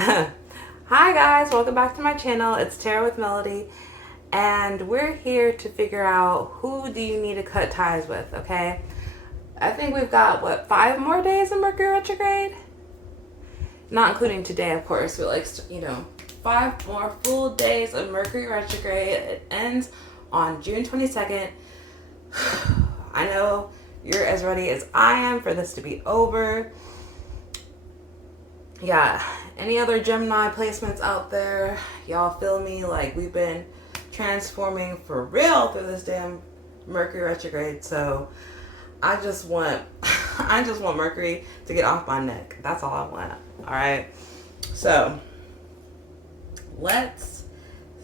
Hi guys, welcome back to my channel. It's Tarot with Melody, and we're here to figure out who do you need to cut ties with, okay? I think we've got, what, 5 more days of Mercury retrograde? Not including today, of course, but 5 more full days of Mercury retrograde. It ends on June 22nd. I know you're as ready as I am for this to be over. Yeah, any other Gemini placements out there? Y'all feel me? Like, we've been transforming for real through this damn Mercury retrograde. So I just want Mercury to get off my neck. That's all I want. All right. So let's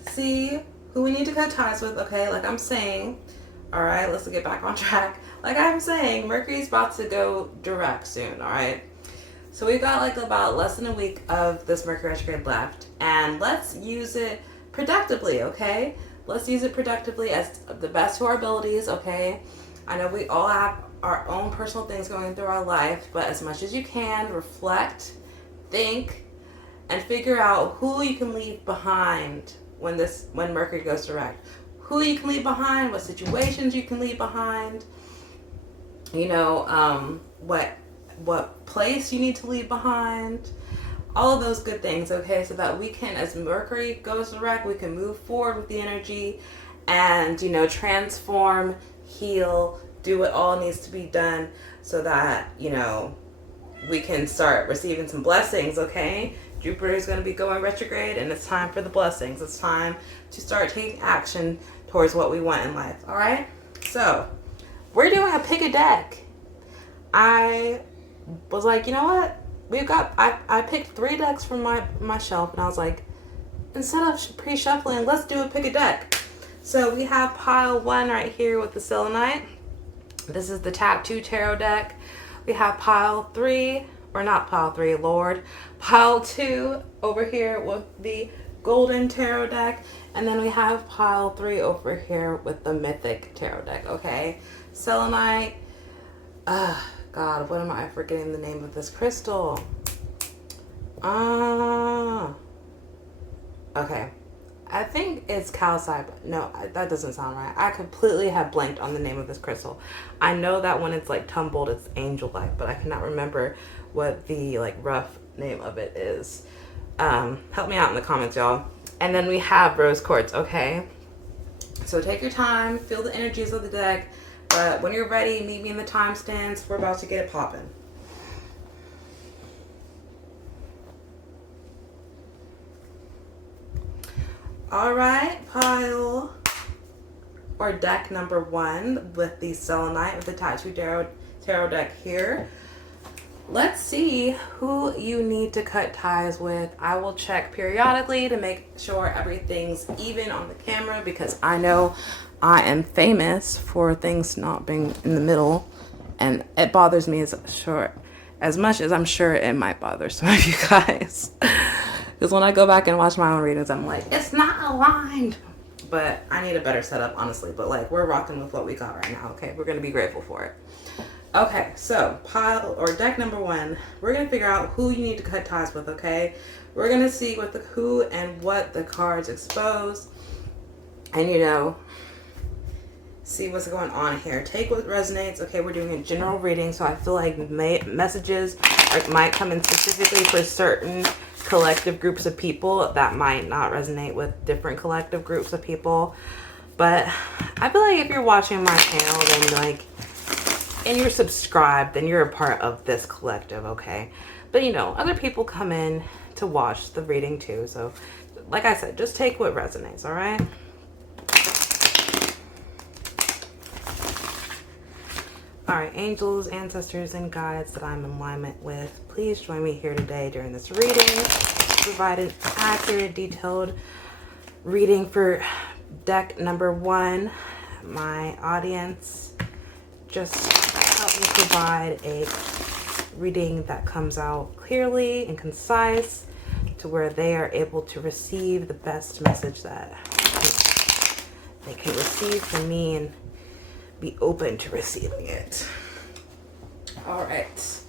see who we need to cut ties with. Okay, like I'm saying. All right, let's get back on track. Like I'm saying, Mercury's about to go direct soon. All right. So we've got like about less than a week of this Mercury retrograde left, and let's use it productively, okay? Let's use it productively as the best of our abilities, okay? I know we all have our own personal things going through our life, but as much as you can, reflect, think, and figure out who you can leave behind when Mercury goes direct. Who you can leave behind, what situations you can leave behind, what place you need to leave behind, all of those good things, okay, so that we can, as Mercury goes direct, we can move forward with the energy and, transform, heal, do what all needs to be done so that, we can start receiving some blessings, okay? Jupiter is going to be going retrograde, and it's time for the blessings. It's time to start taking action towards what we want in life, all right? So, we're doing a pick a deck. I was like, you know what? I picked 3 decks from my shelf, and I was like, instead of pre-shuffling, let's do a pick a deck. So we have pile 1 right here with the selenite. This is the Tattoo Tarot deck. We have pile 3, or not pile 3, Lord. Pile 2 over here with the Golden Tarot deck. And then we have pile 3 over here with the Mythic Tarot deck, okay? Selenite. God, what am I forgetting the name of this crystal? Okay. I think it's calcite, but no, that doesn't sound right. I completely have blanked on the name of this crystal. I know that when it's like tumbled, it's angelite, but I cannot remember what the rough name of it is. Help me out in the comments, y'all. And then we have rose quartz, okay? So take your time, feel the energies of the deck. But when you're ready, meet me in the timestamps. We're about to get it popping. All right, pile or deck number 1 with the selenite with the Tattoo Tarot deck here. Let's see who you need to cut ties with. I will check periodically to make sure everything's even on the camera, because I know I am famous for things not being in the middle, and it bothers me as much as I'm sure it might bother some of you guys. Because when I go back and watch my own readings, I'm like, it's not aligned. But I need a better setup, honestly. But we're rocking with what we got right now, okay? We're going to be grateful for it. Okay, so pile or deck number 1, we're going to figure out who you need to cut ties with, okay? We're going to see what the who and what the cards expose. And, see what's going on here. Take what resonates. Okay, we're doing a general reading, so I feel like messages might come in specifically for certain collective groups of people that might not resonate with different collective groups of people. But I feel like if you're watching my channel, then and you're subscribed, then you're a part of this collective, okay? But other people come in to watch the reading too. So like I said, just take what resonates, all right? All right, angels, ancestors, and guides that I'm in alignment with, please join me here today during this reading to provide an accurate, detailed reading for deck number 1. My audience, just help me provide a reading that comes out clearly and concise to where they are able to receive the best message that they can receive from me and be open to receiving it. All right.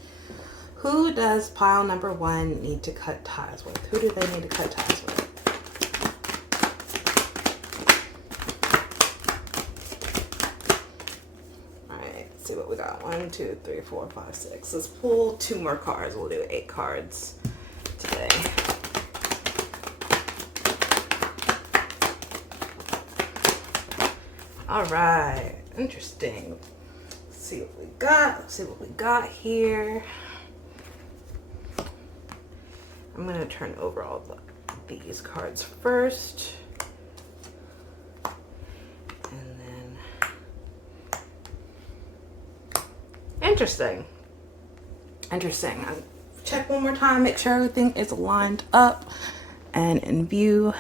Who does pile number one need to cut ties with? Who do they need to cut ties with? All right, let's see what we got. 1, 2, 3, 4, 5, 6. Let's pull 2 more cards. We'll do 8 cards today. All right, interesting. Let's see what we got. Let's see what we got here. I'm gonna turn over all these cards first. And then, interesting. Interesting. I'll check one more time, make sure everything is lined up and in view.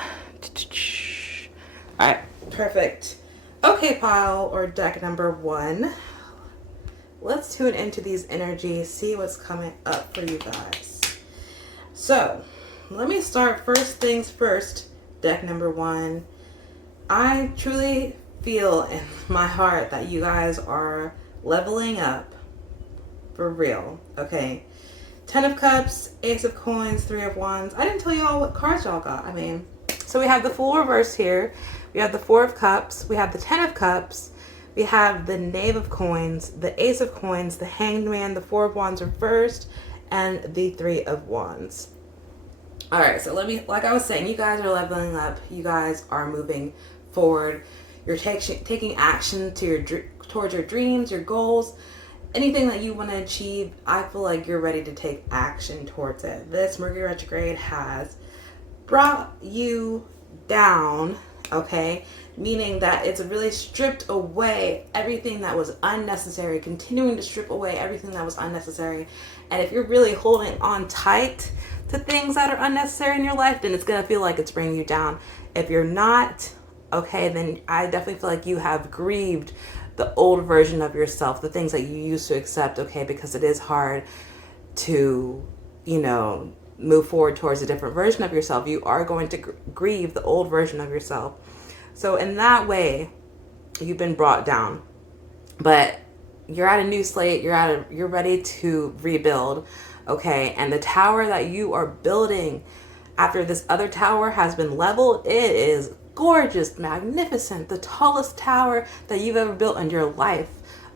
All right, perfect. Okay, pile or deck number one. Let's tune into these energies, see what's coming up for you guys. So, let me start first things first, deck number one. I truly feel in my heart that you guys are leveling up for real, okay? 10 of Cups, Ace of Coins, 3 of Wands. I didn't tell you all what cards y'all got. I mean, so we have the Fool reverse here. We have the 4 of Cups. We have the 10 of Cups. We have the Knave of Coins, the Ace of Coins, the Hanged Man, the 4 of Wands reversed, and the 3 of Wands. All right, so like I was saying, you guys are leveling up. You guys are moving forward. You're taking action towards your dreams, your goals, anything that you want to achieve. I feel like you're ready to take action towards it. This Mercury retrograde has brought you down, okay? Meaning that it's really stripped away everything that was unnecessary, continuing to strip away everything that was unnecessary. And if you're really holding on tight to things that are unnecessary in your life, then it's going to feel like it's bringing you down. If you're not, okay, then I definitely feel like you have grieved the old version of yourself, the things that you used to accept, okay, because it is hard to, you know, move forward towards a different version of yourself. You are going to grieve the old version of yourself. So in that way, you've been brought down, but you're at a new slate. You're ready to rebuild, okay? And the tower that you are building after this other tower has been leveled, it is gorgeous, magnificent, the tallest tower that you've ever built in your life,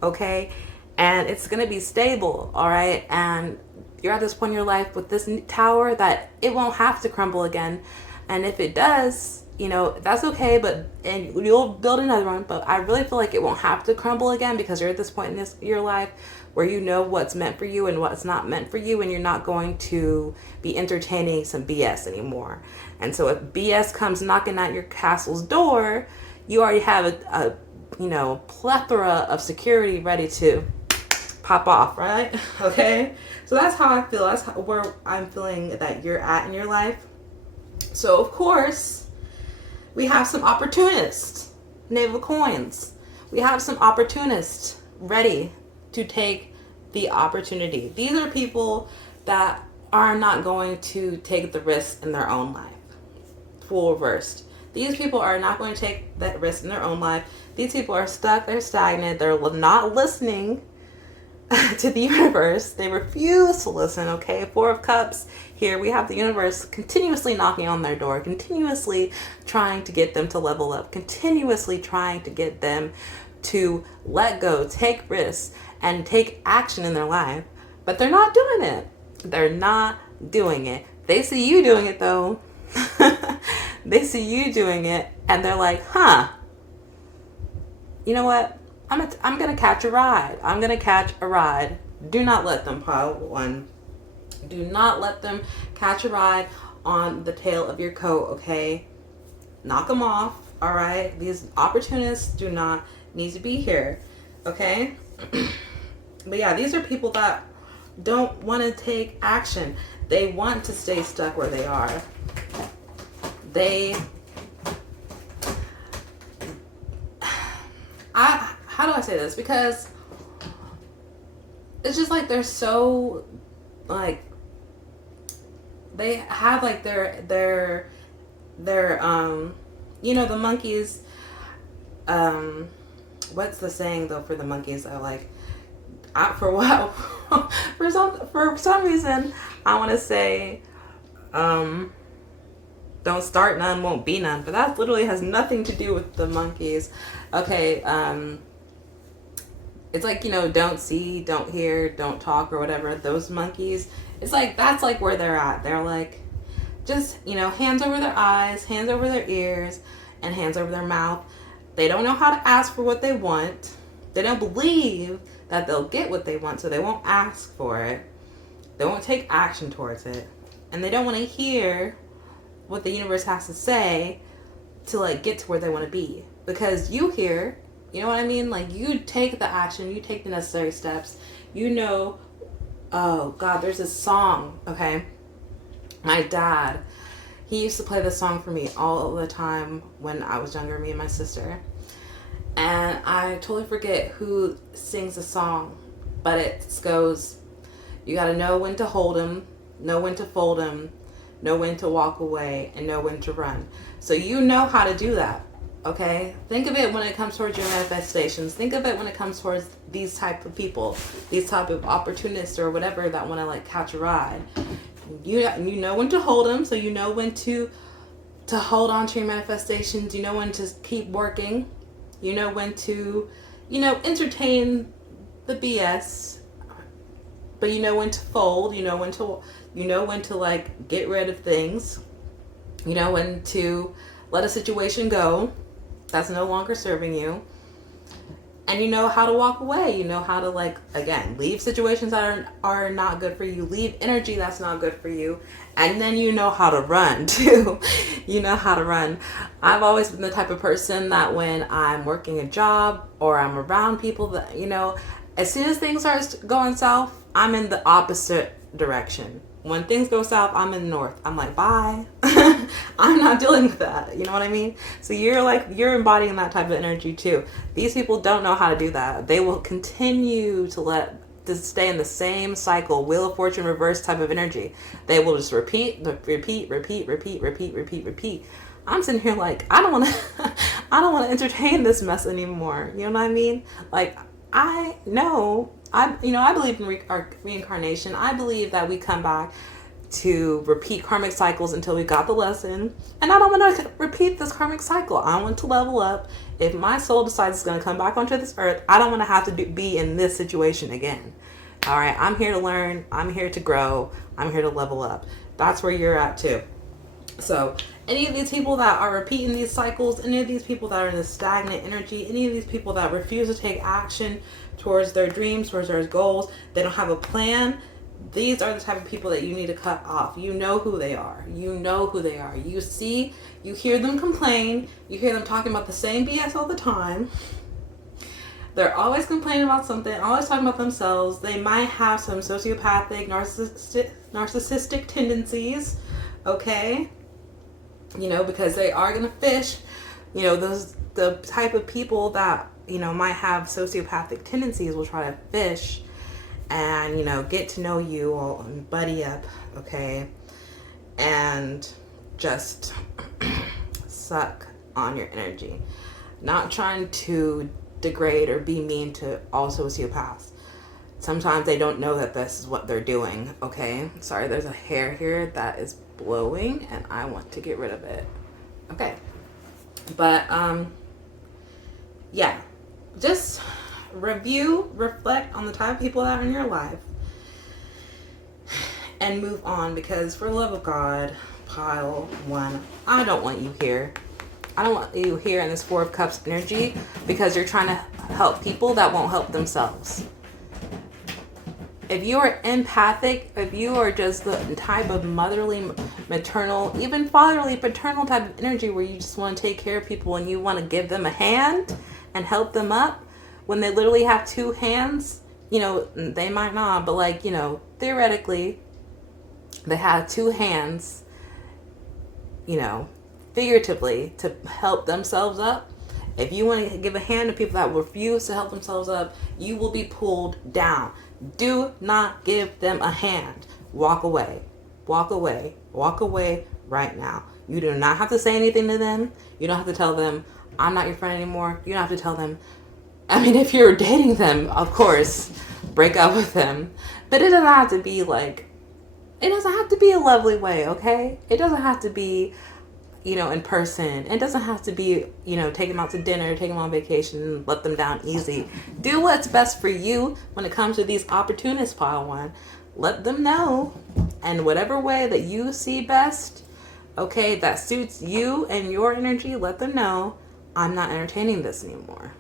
okay? And it's gonna be stable, all right? And you're at this point in your life with this tower that it won't have to crumble again. And if it does, you know, that's okay, and you'll build another one, but I really feel like it won't have to crumble again because you're at this point in your life where you know what's meant for you and what's not meant for you, and you're not going to be entertaining some BS anymore. And so if BS comes knocking at your castle's door, you already have a you know, plethora of security ready to pop off, right? Okay, so that's how I feel. That's where I'm feeling that you're at in your life. So of course, we have some opportunists, Knave of Coins. We have some opportunists ready to take the opportunity. These are people that are not going to take the risk in their own life. Fool reversed. These people are not going to take that risk in their own life. These people are stuck, they're stagnant, they're not listening to the universe. They refuse to listen, okay? 4 of Cups. Here we have the universe continuously knocking on their door, continuously trying to get them to level up, continuously trying to get them to let go, take risks, and take action in their life. But they're not doing it. They're not doing it. They see you doing it though. They see you doing it and they're like, huh, you know what? I'm gonna catch a ride. I'm gonna catch a ride. Do not let them, pile one. Do not let them catch a ride on the tail of your coat, okay? Knock them off, all right? These opportunists do not need to be here, okay? But yeah, these are people that don't want to take action. They want to stay stuck where they are. How do I say this? Because it's just like they're so, like, they have like their you know, the monkeys, what's the saying though for the monkeys? Are like, For some reason, I want to say, don't start none, won't be none. But that literally has nothing to do with the monkeys. Okay, it's like, don't see, don't hear, don't talk, or whatever. Those monkeys, it's like, that's like where they're at. They're like, just, hands over their eyes, hands over their ears, and hands over their mouth. They don't know how to ask for what they want. They don't believe that they'll get what they want, so they won't ask for it. They won't take action towards it. And they don't want to hear what the universe has to say to, like, get to where they want to be. Because you hear, you know what I mean? Like, you take the action, you take the necessary steps. Oh, God, there's this song, okay? My dad, he used to play this song for me all the time when I was younger, me and my sister. And I totally forget who sings the song, but it goes, you gotta know when to hold 'em, know when to fold 'em, know when to walk away, and know when to run. So you know how to do that, okay? Think of it when it comes towards your manifestations. Think of it when it comes towards these type of people, these type of opportunists or whatever that want to, like, catch a ride. You know when to hold them, so you know when to hold on to your manifestations. You know when to keep working. You know when to, entertain the BS. But you know when to fold. You know when to like get rid of things. You know when to let a situation go that's no longer serving you. And you know how to walk away. You know how to, like, again, leave situations that are not good for you. Leave energy that's not good for you. And then you know how to run, too. You know how to run. I've always been the type of person that when I'm working a job or I'm around people that, as soon as things start going south, I'm in the opposite direction. When things go south, I'm in the north. I'm like, bye. I'm not dealing with that. You know what I mean? So you're embodying that type of energy too. These people don't know how to do that. They will continue to stay in the same cycle, Wheel of Fortune reverse type of energy. They will just repeat. I'm sitting here like, I don't want to entertain this mess anymore. You know what I mean? Like, I know, I believe in reincarnation. I believe that we come back to repeat karmic cycles until we got the lesson. And I don't want to repeat this karmic cycle. I want to level up. If my soul decides it's going to come back onto this earth, I don't want to have to be in this situation again. All right, I'm here to learn. I'm here to grow. I'm here to level up. That's where you're at too. So any of these people that are repeating these cycles, any of these people that are in this stagnant energy, any of these people that refuse to take action towards their dreams, towards their goals, they don't have a plan, these are the type of people that you need to cut off. You know who they are. You know who they are. You hear them complain. You hear them talking about the same BS all the time. They're always complaining about something, always talking about themselves. They might have some sociopathic, narcissistic tendencies, okay? Because they are going to fish. The type of people that, might have sociopathic tendencies will try to fish and, get to know you or buddy up, okay? And just suck on your energy. Not trying to degrade or be mean to all sociopaths. Sometimes they don't know that this is what they're doing, okay? Sorry, there's a hair here that is blowing and I want to get rid of it. Okay. But, yeah. Just reflect on the type of people that are in your life and move on, because for the love of God, pile one, I don't want you here. I don't want you here in this Four of Cups energy, because you're trying to help people that won't help themselves. If you are empathic, if you are just the type of motherly, maternal, even fatherly, paternal type of energy where you just want to take care of people and you want to give them a hand and help them up when they literally have two hands, they might not, but theoretically, they have two hands, figuratively, to help themselves up. If you want to give a hand to people that refuse to help themselves up, you will be pulled down. Do not give them a hand. Walk away. Walk away. Walk away right now. You do not have to say anything to them. You don't have to tell them, I'm not your friend anymore. You don't have to tell them. I mean, if you're dating them, of course. break up with them. But it doesn't have to be like, it doesn't have to be a lovely way, okay? It doesn't have to be, in person. It doesn't have to be, take them out to dinner, take them on vacation, and let them down easy. Do what's best for you when it comes to these opportunists, pile one. Let them know. And whatever way that you see best, okay, that suits you and your energy, let them know, I'm not entertaining this anymore.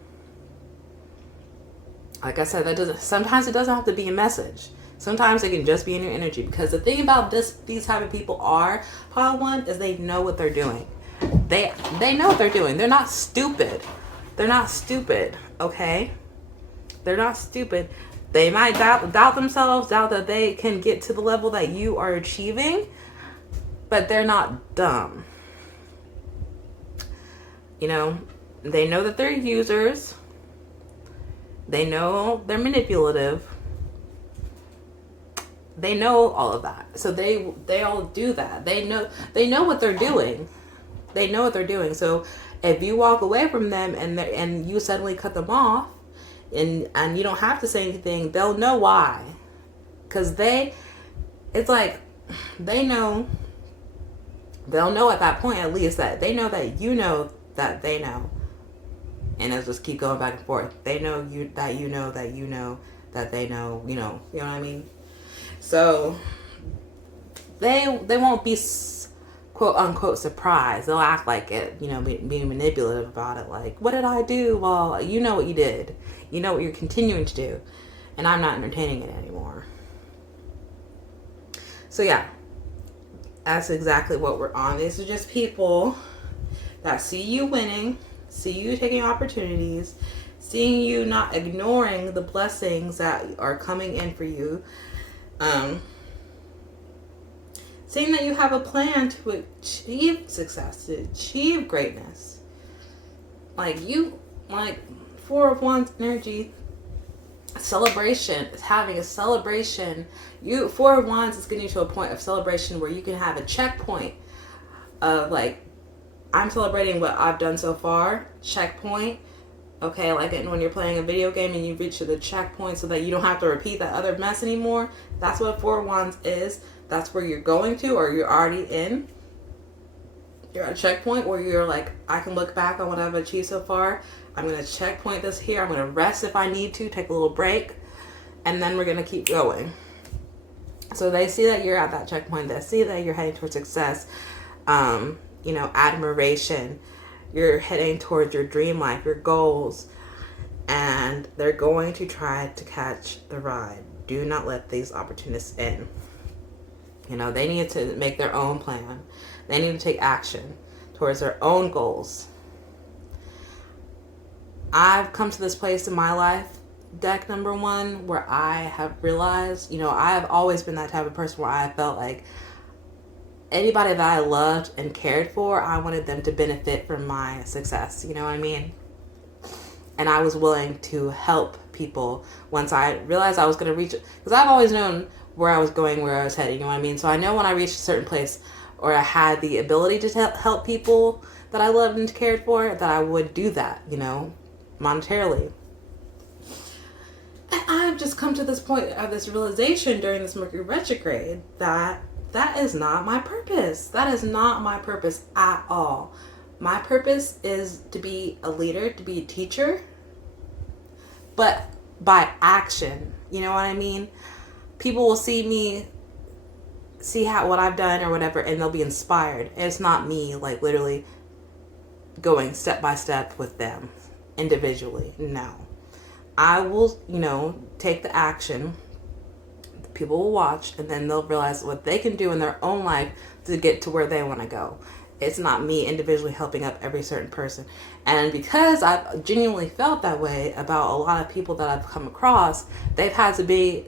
Like I said, sometimes it doesn't have to be a message. Sometimes it can just be in your energy, because the thing about these type of people are, pile one, is they know what they're doing. They know what they're doing. They're not stupid. They're not stupid, okay? They're not stupid. They might doubt themselves, doubt that they can get to the level that you are achieving, but they're not dumb. They know that they're users. They know they're manipulative. They know all of that. So they all do that. They know what they're doing. They know what they're doing. So if you walk away from them and you suddenly cut them off, and you don't have to say anything, they'll know why. Because it's like, they know, they'll know at that point at least that they know that you know that they know. And it'll just keep going back and forth. They know that you know that you know that they know, you know what I mean? So they won't be quote unquote surprised. They'll act like it, being manipulative about it. Like, what did I do? Well, you know what you did. You know what you're continuing to do. And I'm not entertaining it anymore. So yeah, that's exactly what we're on. These are just people that see you winning, see you taking opportunities, seeing you not ignoring the blessings that are coming in for you. Seeing that you have a plan to achieve success, to achieve greatness. Like Four of Wands energy, celebration, having a celebration. Four of Wands is getting you to a point of celebration where you can have a checkpoint of like, I'm celebrating what I've done so far, checkpoint. Okay, like when you're playing a video game and you reach the checkpoint so that you don't have to repeat that other mess anymore. That's what Four of Wands is. That's where you're going to, or you're already in. You're at a checkpoint where you're like, I can look back on what I've achieved so far. I'm going to checkpoint this here. I'm going to rest if I need to, take a little break, and then we're going to keep going. So they see that you're at that checkpoint. They see that you're heading towards success, admiration. You're heading towards your dream life, your goals, and they're going to try to catch the ride. Do not let these opportunists in. They need to make their own plan. They need to take action towards their own goals. I've come to this place in my life, deck number one, where I have realized, I have always been that type of person where I felt like anybody that I loved and cared for, I wanted them to benefit from my success. You know what I mean? And I was willing to help people once I realized I was going to reach it. Because I've always known where I was going, where I was headed. You know what I mean? So I know when I reached a certain place, or I had the ability to help people that I loved and cared for, that I would do that, monetarily. And I've just come to this point of this realization during this Mercury retrograde that is not my purpose. That is not my purpose at all. My purpose is to be a leader, to be a teacher, but by action. You know what I mean? People will see what I've done or whatever, and they'll be inspired. It's not me, like, literally going step by step with them individually. No. I will, take the action. People will watch, and then they'll realize what they can do in their own life to get to where they want to go. It's not me individually helping up every certain person. And because I've genuinely felt that way about a lot of people that I've come across, they've had to be,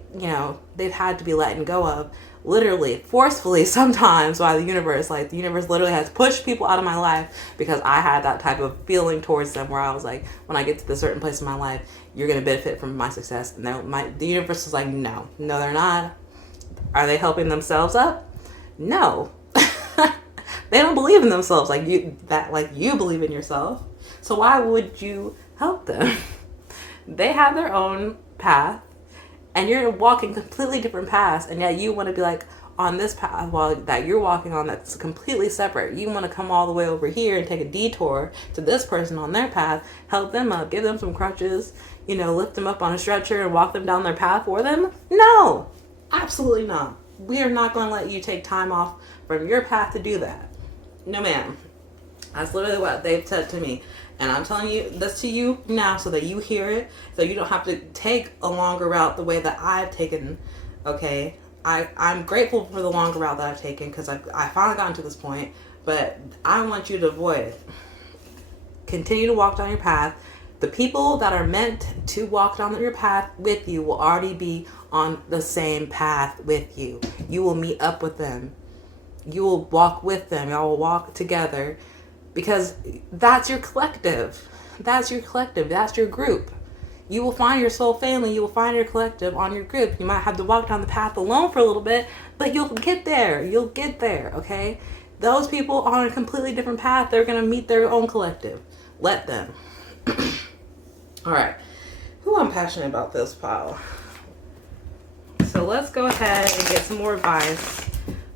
they've had to be letting go of, literally, forcefully sometimes by the universe. Like, the universe literally has pushed people out of my life because I had that type of feeling towards them where I was like, when I get to this certain place in my life, you're going to benefit from my success. And the universe is like, no, they're not. Are they helping themselves up? No. They don't believe in themselves like you believe in yourself. So why would you help them? They have their own path, and you're walking completely different paths, and yet you want to be like on this path while that you're walking on that's completely separate. You want to come all the way over here and take a detour to this person on their path, help them up, give them some crutches, lift them up on a stretcher and walk them down their path for them. No, absolutely not. We are not going to let you take time off from your path to do that. No, ma'am. That's literally what they've said to me. And I'm telling you this to you now so that you hear it, so you don't have to take a longer route the way that I've taken, okay? I'm grateful for the longer route that I've taken because I finally gotten to this point, but I want you to avoid it. Continue to walk down your path. The people that are meant to walk down your path with you will already be on the same path with you. You will meet up with them. You will walk with them. Y'all will walk together because that's your collective. That's your collective. That's your group. You will find your soul family. You will find your collective on your group. You might have to walk down the path alone for a little bit, but you'll get there. You'll get there, okay? Those people on a completely different path, they're going to meet their own collective. Let them. All right. Who I'm passionate about this pile. So let's go ahead and get some more advice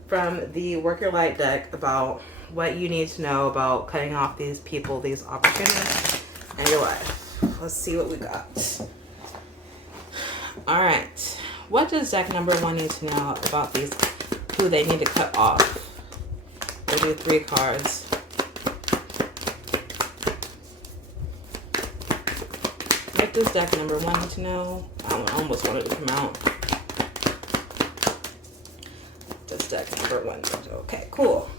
from the Work Your Light deck about what you need to know about cutting off these people, these opportunities in your life. Let's see what we got. All right. What does deck number 1 need to know about these, who they need to cut off? We'll do 3 cards. What does deck number 1 need to know? I almost wanted to come out. Does deck number 1 need to know? Okay, cool.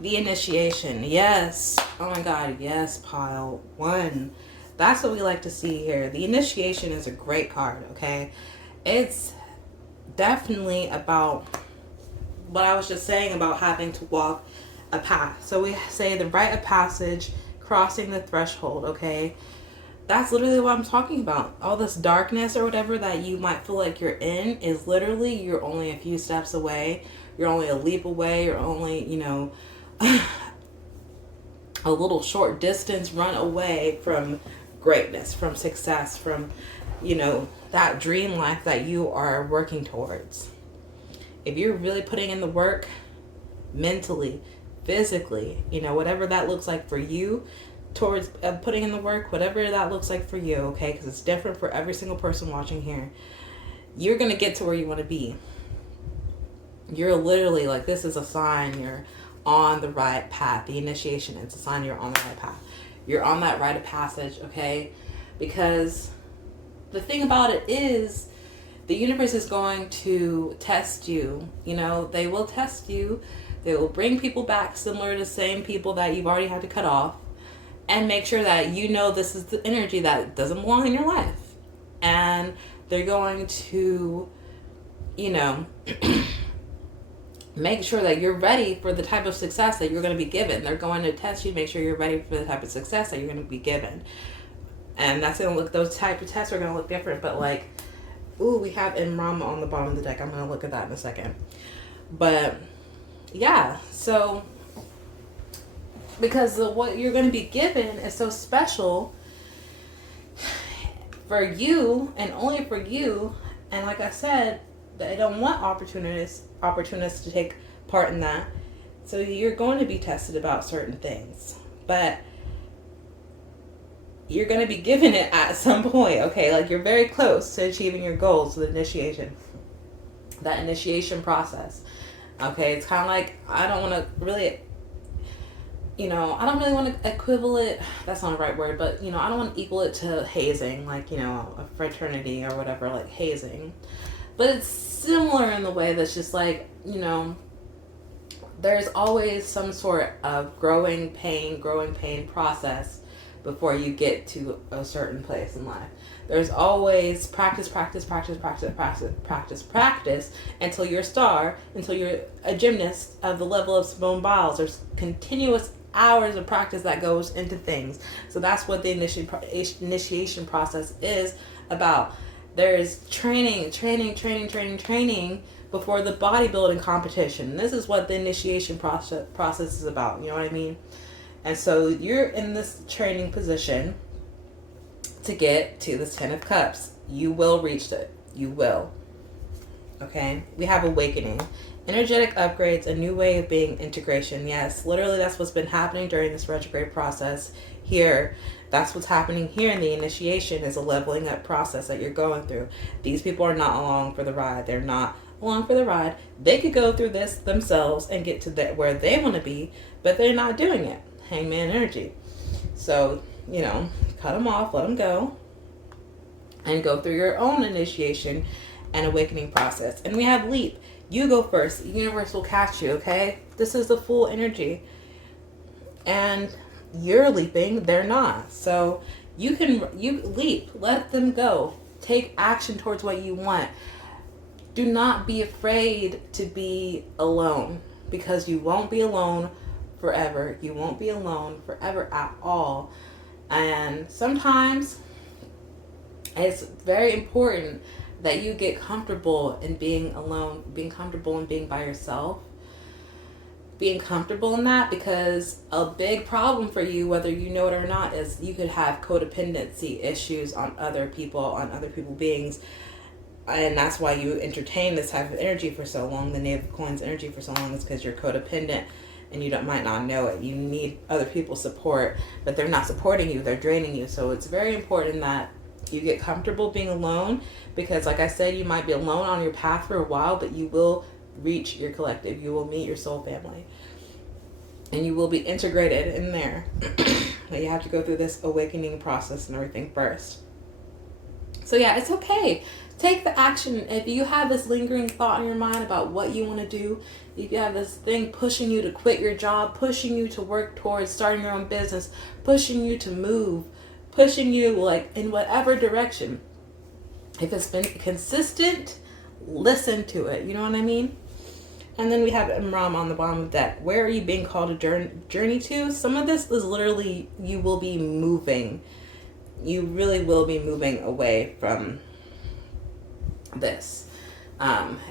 The initiation. Yes. Oh my God. Yes, pile 1. That's what we like to see here. The initiation is a great card, okay? It's definitely about what I was just saying about having to walk a path. So we say the rite of passage, crossing the threshold, okay? That's literally what I'm talking about. All this darkness or whatever that you might feel like you're in is literally you're only a few steps away. You're only a leap away. You're only, a little short distance run away from greatness, from success, from, that dream life that you are working towards. If you're really putting in the work mentally, physically, whatever that looks like for you, towards putting in the work, whatever that looks like for you, okay, because it's different for every single person watching here, you're going to get to where you want to be. You're literally, like, this is a sign you're on the right path. The initiation, it's a sign you're on the right path. You're on that rite of passage, okay? Because the thing about it is the universe is going to test you. They will test you. They will bring people back similar to the same people that you've already had to cut off and make sure that this is the energy that doesn't belong in your life. And they're going to, make sure that you're ready for the type of success that you're going to be given. They're going to test you, make sure you're ready for the type of success that you're going to be given. And that's going to look, those type of tests are going to look different. But like, we have Imrama on the bottom of the deck. I'm going to look at that in a second. But yeah, so because what you're going to be given is so special for you and only for you. And like I said, they don't want opportunists to take part in that. So you're going to be tested about certain things, but you're going to be given it at some point, okay? Like, you're very close to achieving your goals with initiation. That initiation process, okay? It's kind of like, I don't want to really, I don't really want to equivalent, that's not the right word, but, I don't want to equal it to hazing, like, a fraternity or whatever, like hazing. But it's similar in the way that's just like, there's always some sort of growing pain process before you get to a certain place in life. There's always practice until you're a star, until you're a gymnast of the level of Simone Biles. There's continuous hours of practice that goes into things. So that's what the initiation process is about. There's training before the bodybuilding competition. This is what the initiation process is about. You know what I mean? And so you're in this training position to get to this 10 of Cups. You will reach it. You will. Okay? We have awakening. Energetic upgrades, a new way of being, integration. Yes, literally that's what's been happening during this retrograde process here. That's what's happening here in the initiation, is a leveling up process that you're going through. These people are not along for the ride. They're not along for the ride. They could go through this themselves and get to where they want to be, but they're not doing it. Hangman energy. So, cut them off, let them go, and go through your own initiation and awakening process. And we have leap. You go first. The universe will catch you, okay? This is the full energy. And you're leaping, they're not. So you leap, let them go. Take action towards what you want. Do not be afraid to be alone, because you won't be alone forever. You won't be alone forever at all. And sometimes it's very important that you get comfortable in being alone, being comfortable in being by yourself, being comfortable in that, because a big problem for you, whether you know it or not, is you could have codependency issues on other people, beings. And that's why you entertain this type of energy for so long, the Knave of Coins energy for so long, is because you're codependent and you might not know it. You need other people's support, but they're not supporting you, they're draining you. So it's very important that you get comfortable being alone, because like I said, you might be alone on your path for a while, but you will reach your collective. You will meet your soul family, and you will be integrated in there. But you have to go through this awakening process and everything first. So yeah, it's okay. Take the action. If you have this lingering thought in your mind about what you want to do, if you have this thing pushing you to quit your job, pushing you to work towards starting your own business, pushing you to move, pushing you like in whatever direction, if it's been consistent, listen to it. You know what I mean? And then we have Imram on the bottom of the deck. Where are you being called to journey to? Some of this is literally, you will be moving. You really will be moving away from this.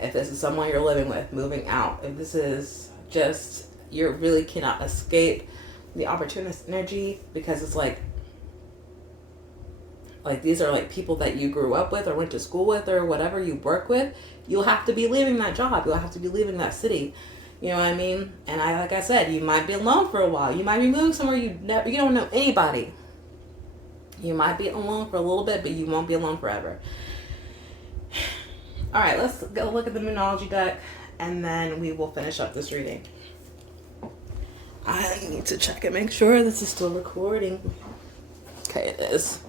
If this is someone you're living with, moving out. If this is just, you really cannot escape the opportunist energy, because it's like these are like people that you grew up with or went to school with or whatever you work with. You'll have to be leaving that job. You'll have to be leaving that city. You know what I mean? And like I said, you might be alone for a while. You might be moving somewhere you don't know anybody. You might be alone for a little bit, but you won't be alone forever. All right, let's go look at the Moonology deck, and then we will finish up this reading. I need to check and make sure this is still recording. Okay, it is.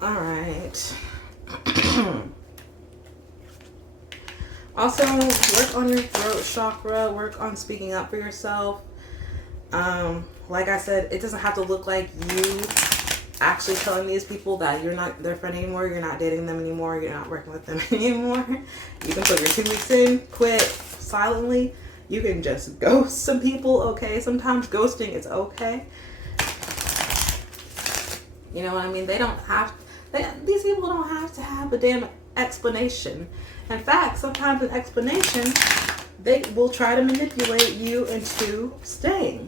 All right. Also, work on your throat chakra. Work on speaking up for yourself. Like I said, it doesn't have to look like you actually telling these people that you're not their friend anymore, you're not dating them anymore, you're not working with them anymore. You can put your 2 weeks in, quit silently. You can just ghost some people, okay? Sometimes ghosting is okay. You know what I mean? These people don't have to have a damn explanation. In fact, sometimes an explanation, they will try to manipulate you into staying.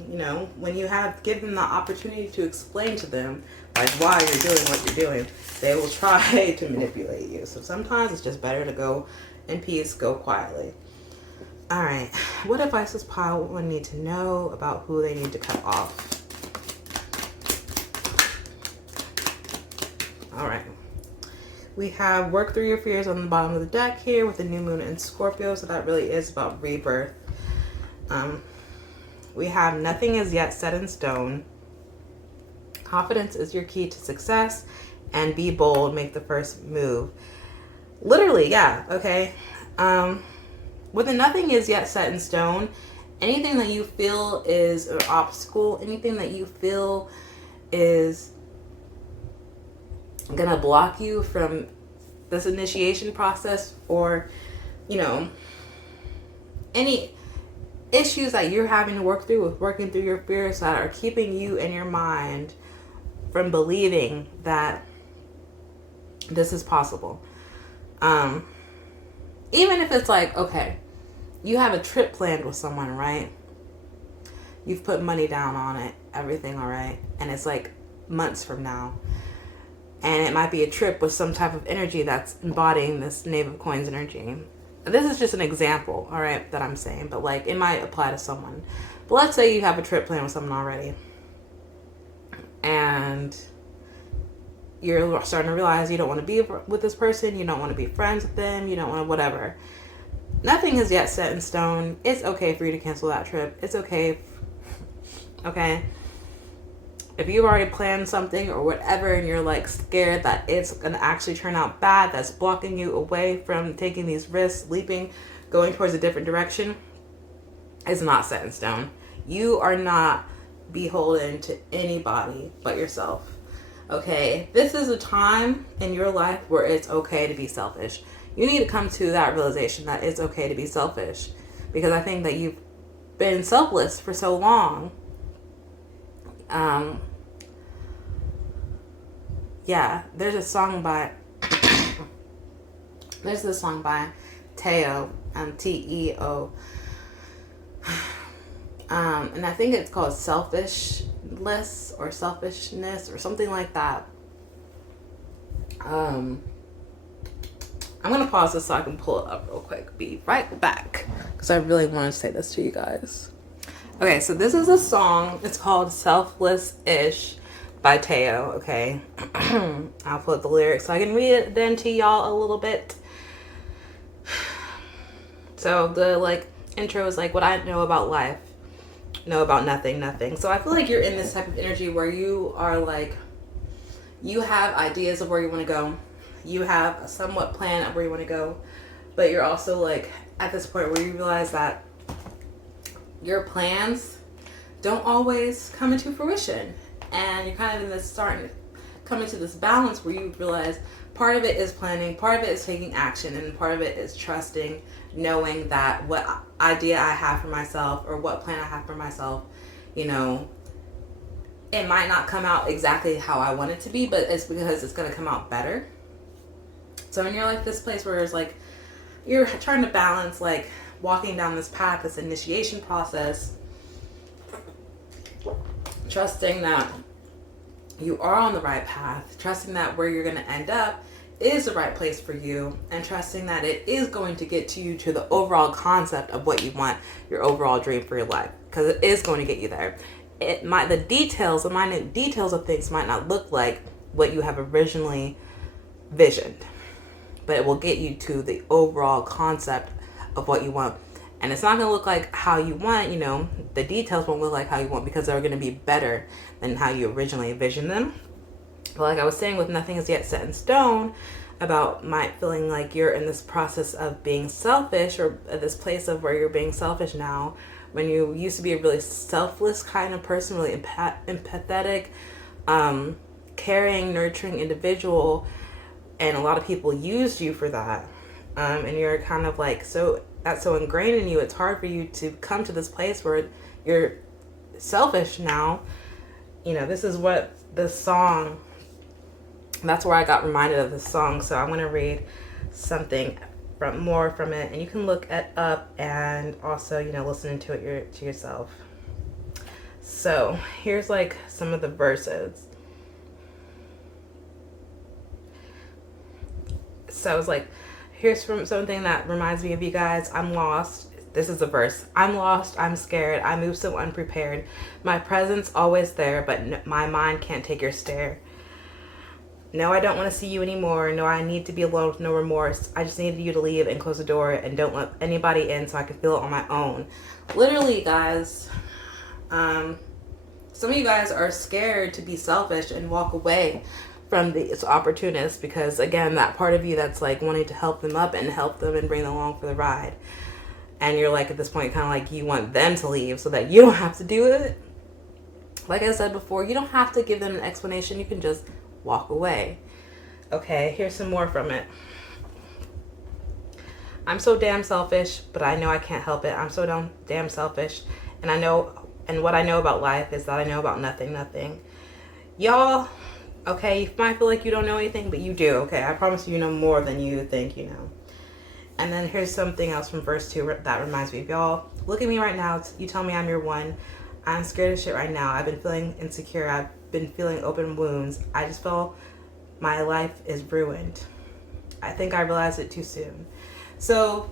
When you have given the opportunity to explain to them like why you're doing what you're doing, they will try to manipulate you. So sometimes it's just better to go in peace, go quietly. All right, what advice does Pile 1 need to know about who they need to cut off? All right. We have work through your fears on the bottom of the deck here with the new moon in Scorpio. So that really is about rebirth. We have nothing is yet set in stone. Confidence is your key to success, and be bold, make the first move. Literally, yeah, okay. With the nothing is yet set in stone, anything that you feel is an obstacle, anything that you feel is gonna block you from this initiation process, or any issues that you're having to work through with working through your fears that are keeping you and your mind from believing that this is possible. Even if it's like, okay, you have a trip planned with someone, right? You've put money down on it, everything all right, and it's like months from now. And it might be a trip with some type of energy that's embodying this Knave of Coins energy. This is just an example, all right, that I'm saying, but like it might apply to someone. But let's say you have a trip planned with someone already, and you're starting to realize you don't want to be with this person, you don't want to be friends with them, you don't want to whatever. Nothing is yet set in stone. It's okay for you to cancel that trip. It's okay. Okay? If you've already planned something or whatever and you're like scared that it's going to actually turn out bad, that's blocking you away from taking these risks, leaping, going towards a different direction, it's not set in stone. You are not beholden to anybody but yourself. Okay? This is a time in your life where it's okay to be selfish. You need to come to that realization that it's okay to be selfish, because I think that you've been selfless for so long. Yeah, there's this song by Teo, Teo, and I think it's called Selfishness or Selfishness or something like that. I'm gonna pause this so I can pull it up real quick. Be right back, because I really want to say this to you guys. Okay, so this is a song. It's called Selfless-ish by Teo, okay? I'll put the lyrics so I can read it then to y'all a little bit. So the like intro is like, what I know about life, know about nothing. So I feel like you're in this type of energy where you are like, you have ideas of where you want to go. You have a somewhat plan of where you want to go. But you're also like at this point where you realize that your plans don't always come into fruition. And you're kind of in this starting to come into this balance where you realize part of it is planning, part of it is taking action, and part of it is trusting, knowing that what idea I have for myself or what plan I have for myself, you know, it might not come out exactly how I want it to be, but it's because it's going to come out better. So when you're like this place where it's like you're trying to balance like walking down this path, this initiation process, trusting that you are on the right path, trusting that where you're going to end up is the right place for you, and trusting that it is going to get to you to the overall concept of what you want, your overall dream for your life, because it is going to get you there. The minute details of things might not look like what you have originally visioned, but it will get you to the overall concept of what you want. And it's not going to look like how you want, you know, the details won't look like how you want, because they're going to be better than how you originally envisioned them. But like I was saying, with nothing is yet set in stone, about feeling like you're in this process of being selfish, or at this place of where you're being selfish now, when you used to be a really selfless kind of person, really empathetic, caring, nurturing individual, and a lot of people used you for that. And you're kind of like, that's so ingrained in you, it's hard for you to come to this place where you're selfish now. You know, this is what this song, that's where I got reminded of this song. So I'm going to read something more from it, and you can look it up and also, you know, listen to it to yourself. So here's like some of the verses. So it's like, here's from something that reminds me of you guys. I'm lost. This is a verse. I'm lost. I'm scared. I move so unprepared. My presence always there, but my mind can't take your stare. No, I don't want to see you anymore. No, I need to be alone with no remorse. I just need you to leave and close the door and don't let anybody in so I can feel it on my own. Literally, guys, some of you guys are scared to be selfish and walk away from these opportunists, because again, that part of you that's like wanting to help them up and help them and bring them along for the ride, and you're like at this point kind of like you want them to leave so that you don't have to do it. Like I said before, you don't have to give them an explanation. You can just walk away. Okay, here's some more from it. I'm so damn selfish, but I know I can't help it. I'm so damn selfish, and what I know about life is that I know about nothing. Y'all, okay, you might feel like you don't know anything, but you do, okay? I promise you know more than you think you know. And then here's something else from verse 2 that reminds me of y'all. Look at me right now. You tell me I'm your one. I'm scared of shit right now. I've been feeling insecure. I've been feeling open wounds. I just fell my life is ruined. I think I realized it too soon. So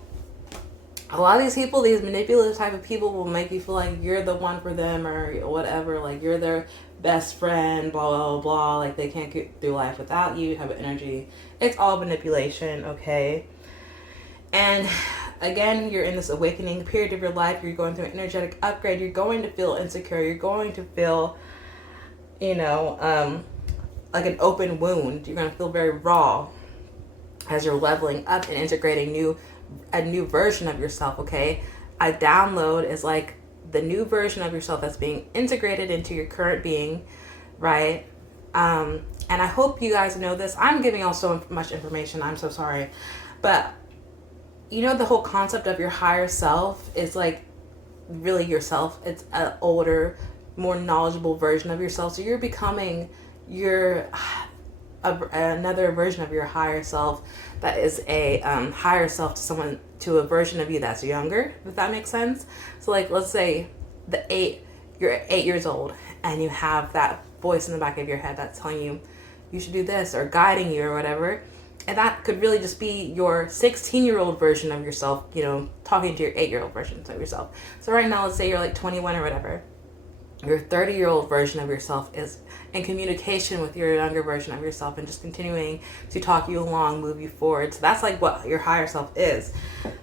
a lot of these people, these manipulative type of people, will make you feel like you're the one for them or whatever, like you're their best friend, blah, blah, blah, like they can't get through life without you type of energy. It's all manipulation, okay? And again, you're in this awakening period of your life. You're going through an energetic upgrade. You're going to feel insecure. You're going to feel, you know, like an open wound. You're going to feel very raw as you're leveling up and integrating a new version of yourself, okay? A download is like the new version of yourself that's being integrated into your current being, right? And I hope you guys know this. I'm giving y'all so much information. I'm so sorry. But you know, the whole concept of your higher self is like really yourself. It's an older, more knowledgeable version of yourself. So you're becoming another version of your higher self that is a higher self to a version of you that's younger, if that makes sense. So like, let's say you're 8 years old and you have that voice in the back of your head that's telling you you should do this or guiding you or whatever. And that could really just be your 16-year-old version of yourself, you know, talking to your 8-year-old version of yourself. So right now, let's say you're like 21 or whatever. Your 30-year-old version of yourself is in communication with your younger version of yourself and just continuing to talk you along, move you forward. So that's like what your higher self is.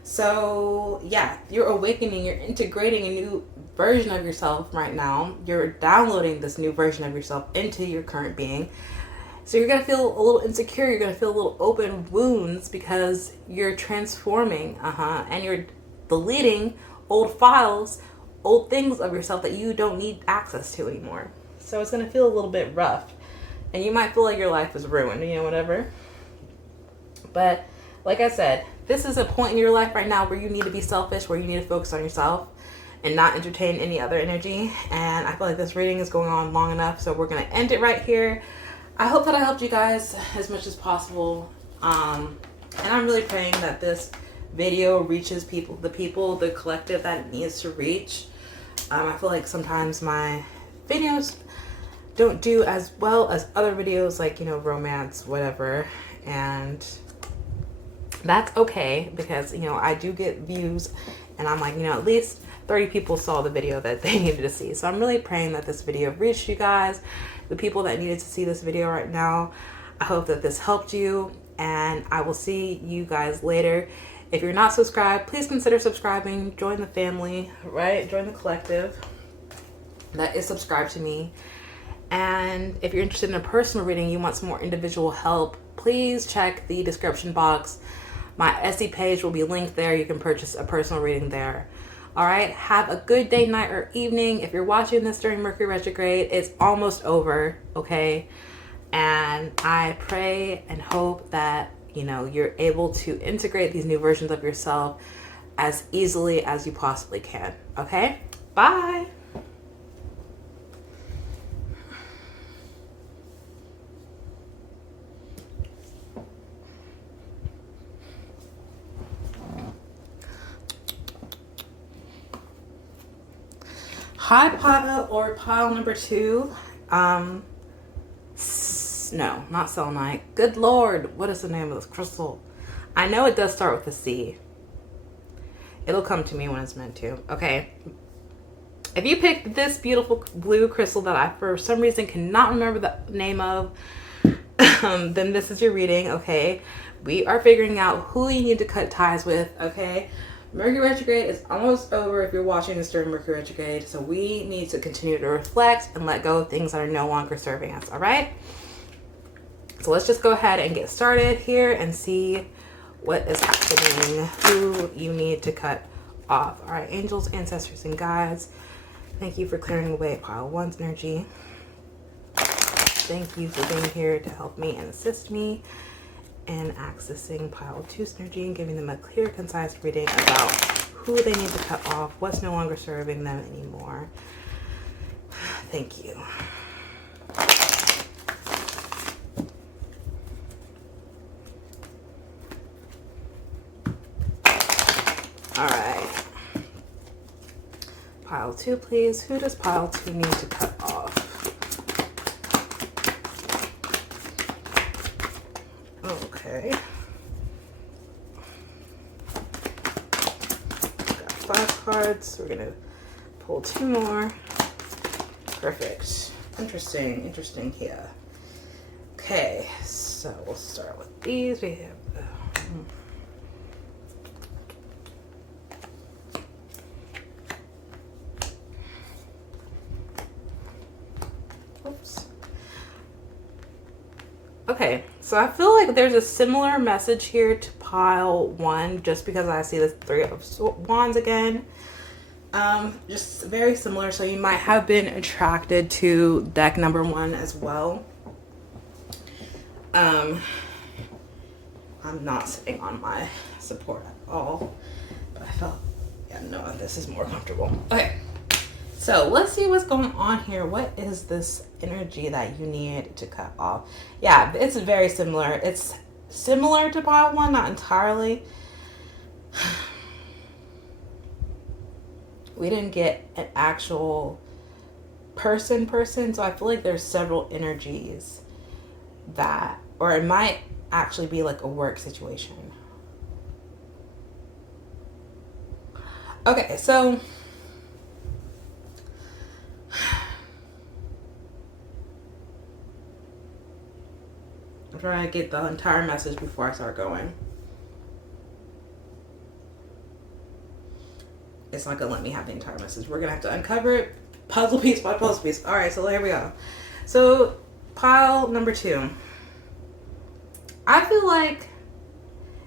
So yeah, you're awakening, you're integrating a new version of yourself right now. You're downloading this new version of yourself into your current being. So you're going to feel a little insecure. You're going to feel a little open wounds because you're transforming, and you're deleting old files, old things of yourself that you don't need access to anymore. So it's going to feel a little bit rough. And you might feel like your life is ruined, you know, whatever. But like I said, this is a point in your life right now where you need to be selfish, where you need to focus on yourself and not entertain any other energy. And I feel like this reading is going on long enough, so we're going to end it right here. I hope that I helped you guys as much as possible. And I'm really praying that this video reaches the collective that it needs to reach. I feel like sometimes my videos don't do as well as other videos, like, you know, romance, whatever. And that's okay because, you know, I do get views and I'm like, you know, at least 30 people saw the video that they needed to see. So I'm really praying that this video reached you guys, the people that needed to see this video right now. I hope that this helped you, and I will see you guys later. If you're not subscribed, please consider subscribing. Join the family, right? Join the collective that is subscribed to me. And if you're interested in a personal reading, you want some more individual help, please check the description box. My Etsy page will be linked there. You can purchase a personal reading there. All right, have a good day, night, or evening. If you're watching this during Mercury retrograde, it's almost over, okay? And I pray and hope that, you know, you're able to integrate these new versions of yourself as easily as you possibly can, okay? Bye. Hi, pile or pile number 2. No, not selenite. Good Lord, what is the name of this crystal? I know it does start with a C. It'll come to me when it's meant to. Okay. If you picked this beautiful blue crystal that I, for some reason, cannot remember the name of, then this is your reading, okay? We are figuring out who you need to cut ties with, okay? Mercury retrograde is almost over if you're watching this during Mercury retrograde, so we need to continue to reflect and let go of things that are no longer serving us, all right? So let's just go ahead and get started here and see what is happening, who you need to cut off. All right, angels, ancestors, and guides, thank you for clearing away pile 1's energy. Thank you for being here to help me and assist me in accessing pile 2's energy and giving them a clear, concise reading about who they need to cut off, what's no longer serving them anymore. Thank you. All right. Pile 2, please. Who does pile 2 need to cut off? Okay. Got 5 cards. We're gonna pull 2 more. Perfect. Interesting here. Okay, so we'll start with these. We have oops. Okay, so I feel like there's a similar message here to pile 1, just because I see the 3 of Wands again. Just very similar, so you might have been attracted to deck number 1 as well. I'm not sitting on my support at all, but I felt, yeah, no, this is more comfortable. Okay, so let's see what's going on here. What is this energy that you need to cut off? Yeah, it's very similar. It's similar to pile 1, not entirely. We didn't get an actual person, so I feel like there's several energies that, or it might actually be like a work situation. Okay, so I'm trying to get the entire message before I start going. It's not gonna let me have the entire message. We're gonna have to uncover it puzzle piece by puzzle piece. All right, so here we go. So pile number 2. I feel like,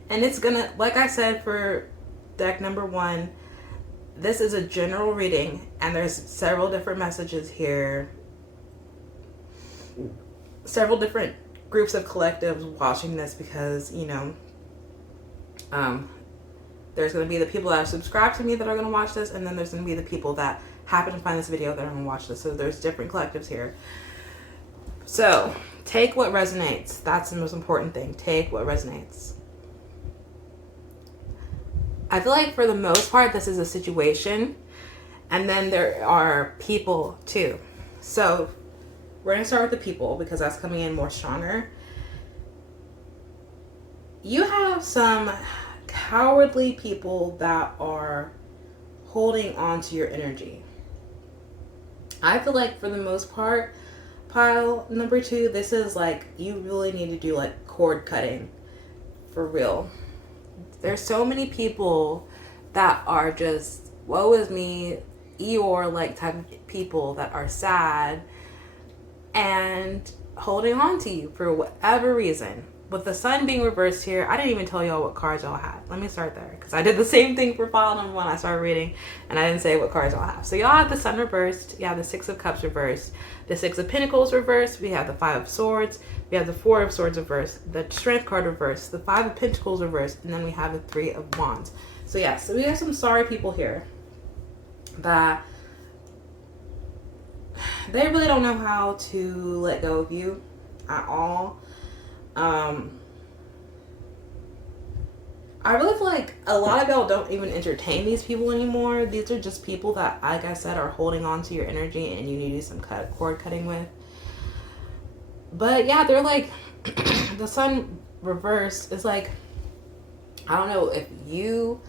and it's gonna, like I said for deck number 1, this is a general reading and there's several different messages here. Several different groups of collectives watching this because, you know, there's going to be the people that are subscribed to me that are going to watch this, and then there's going to be the people that happen to find this video that are going to watch this. So there's different collectives here. So take what resonates. That's the most important thing. Take what resonates. I feel like for the most part, this is a situation, and then there are people too. So we're going to start with the people because that's coming in more stronger. You have some cowardly people that are holding on to your energy. I feel like for the most part, pile number 2, this is like you really need to do like cord cutting for real. There's so many people that are just woe is me, Eeyore like type of people that are sad and holding on to you for whatever reason. With the sun being reversed here, I didn't even tell y'all what cards y'all had. Let me start there, because I did the same thing for pile number 1. I started reading, and I didn't say what cards y'all have. So y'all have the sun reversed. You have the 6 of Cups reversed. The 6 of Pentacles reversed. We have the 5 of Swords. We have the 4 of Swords reversed. The Strength card reversed. The 5 of Pentacles reversed. And then we have the 3 of Wands. So yeah, so we have some sorry people here that they really don't know how to let go of you at all. I really feel like a lot of y'all don't even entertain these people anymore. These are just people that, like I said, are holding on to your energy and you need to do some cord cutting with. But yeah, they're like, the sun reversed is like, I don't know if you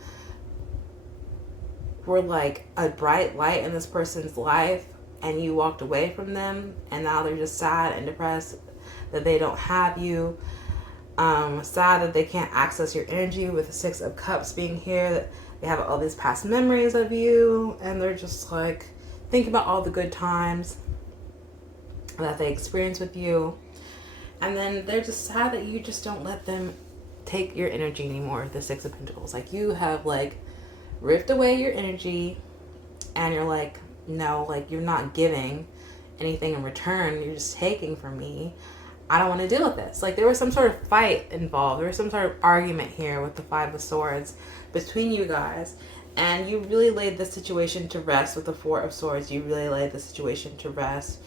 were like a bright light in this person's life and you walked away from them and now they're just sad and depressed that they don't have you. Sad that they can't access your energy with the 6 of Cups being here. That they have all these past memories of you and they're just like thinking about all the good times that they experienced with you. And then they're just sad that you just don't let them take your energy anymore. The 6 of Pentacles. Like you have like ripped away your energy and you're like, no, like you're not giving anything in return. You're just taking from me. I don't want to deal with this. Like there was some sort of fight involved. There was some sort of argument here with the 5 of Swords between you guys. And you really laid the situation to rest with the 4 of Swords. You really laid the situation to rest.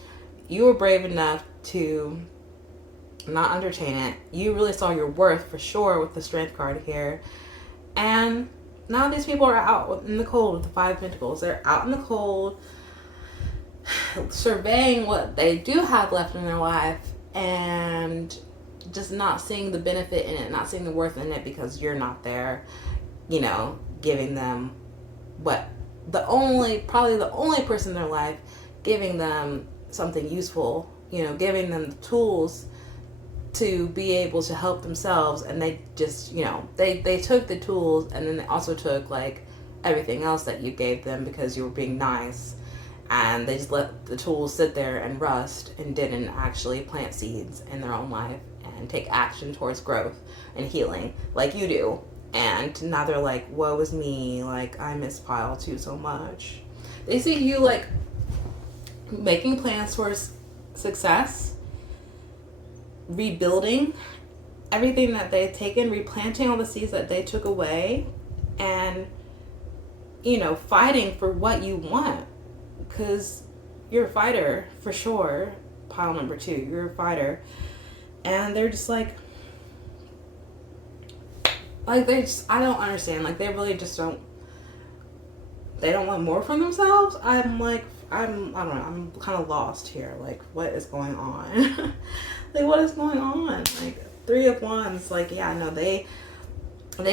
You were brave enough to not entertain it. You really saw your worth for sure with the Strength card here. And now these people are out in the cold with the 5 of Pentacles. They're out in the cold, surveying what they do have left in their life. And just not seeing the benefit in it, not seeing the worth in it because you're not there, giving them probably the only person in their life, giving them something useful, giving them the tools to be able to help themselves. And they just, they took the tools, and then they also took like everything else that you gave them because you were being nice, and they just let the tools sit there and rust and didn't actually plant seeds in their own life and take action towards growth and healing like you do. And now they're like, woe is me, like I miss Pile 2 so much. They see you like making plans towards success, rebuilding everything that they've taken, replanting all the seeds that they took away, and fighting for what you want, because you're a fighter for sure. Pile number 2, you're a fighter. And they're just like I don't understand, like they really just don't want more from themselves. I don't know, I'm kind of lost here, like what is going on? Like what is going on? Like 3 of Wands, like no, they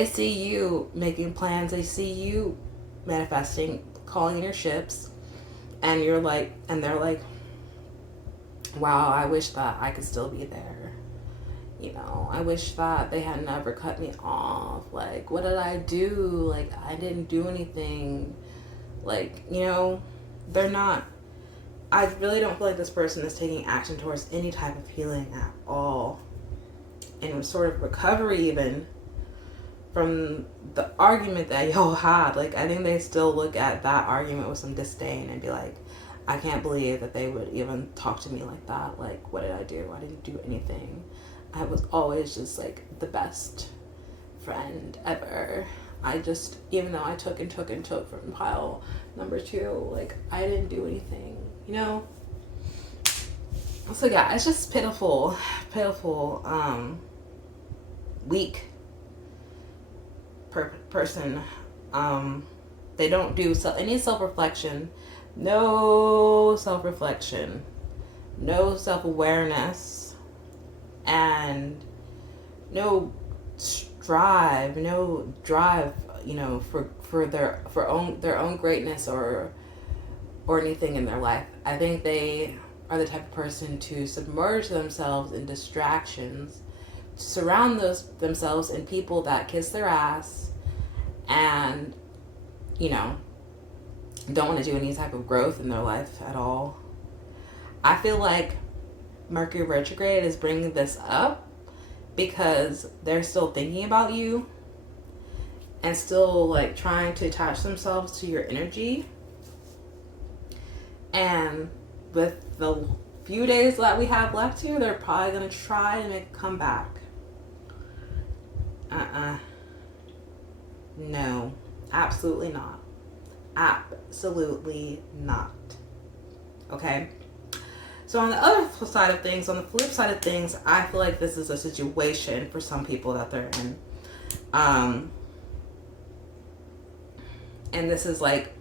see you making plans, they see you manifesting, calling in your ships, and you're like, and they're like, wow, I wish that I could still be there. I wish that they had never cut me off. Like, what did I do? Like, I didn't do anything. Like, they're not. I really don't feel like this person is taking action towards any type of healing at all. And sort of recovery even from the argument that y'all had. Like, I think they still look at that argument with some disdain and be like, I can't believe that they would even talk to me like that. Like, what did I do? I didn't do anything. I was always just like the best friend ever. I just, even though I took from Pile number 2, like I didn't do anything, So yeah, it's just pitiful, weak person. They don't do any self-reflection, no self-reflection, no self-awareness, and no drive, for their own greatness or anything in their life. I think they are the type of person to submerge themselves in distractions, to surround themselves in people that kiss their ass, and don't want to do any type of growth in their life at all. I feel like Mercury retrograde is bringing this up because they're still thinking about you and still like trying to attach themselves to your energy. And with the few days that we have left here, they're probably going to try to make a comeback. No, absolutely not. Absolutely not. Okay? So on the other side of things, on the flip side of things, I feel like this is a situation for some people that they're in. And this is like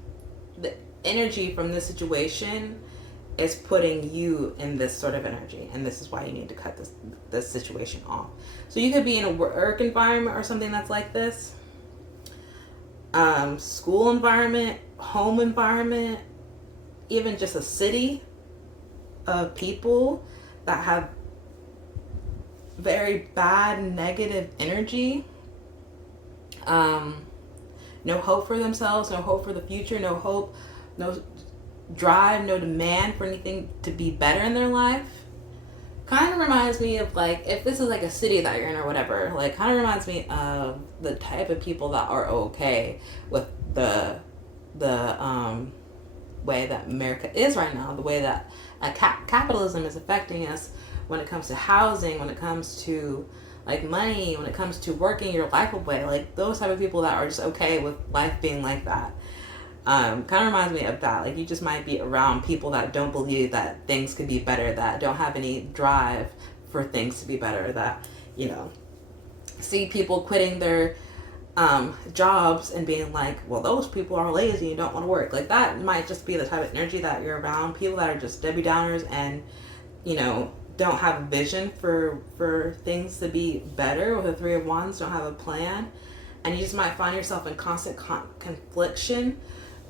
the energy from this situation is putting you in this sort of energy. And this is why you need to cut this situation off. So you could be in a work environment or something that's like this. School environment, home environment, even just a city of people that have very bad negative energy, no hope for themselves, no hope for the future, no hope, no drive, no demand for anything to be better in their life. Kind of reminds me of like, if this is like a city that you're in or whatever, like kind of reminds me of the type of people that are okay with the way that America is right now, the way that capitalism is affecting us when it comes to housing, when it comes to like money, when it comes to working your life away, like those type of people that are just okay with life being like that. Kind of reminds me of that. Like you just might be around people that don't believe that things could be better, that don't have any drive for things to be better, that, see people quitting their jobs and being like, well, those people are lazy and don't want to work. Like that might just be the type of energy that you're around. People that are just Debbie Downers and, don't have a vision for things to be better. With the Three of Wands, don't have a plan, and you just might find yourself in constant confliction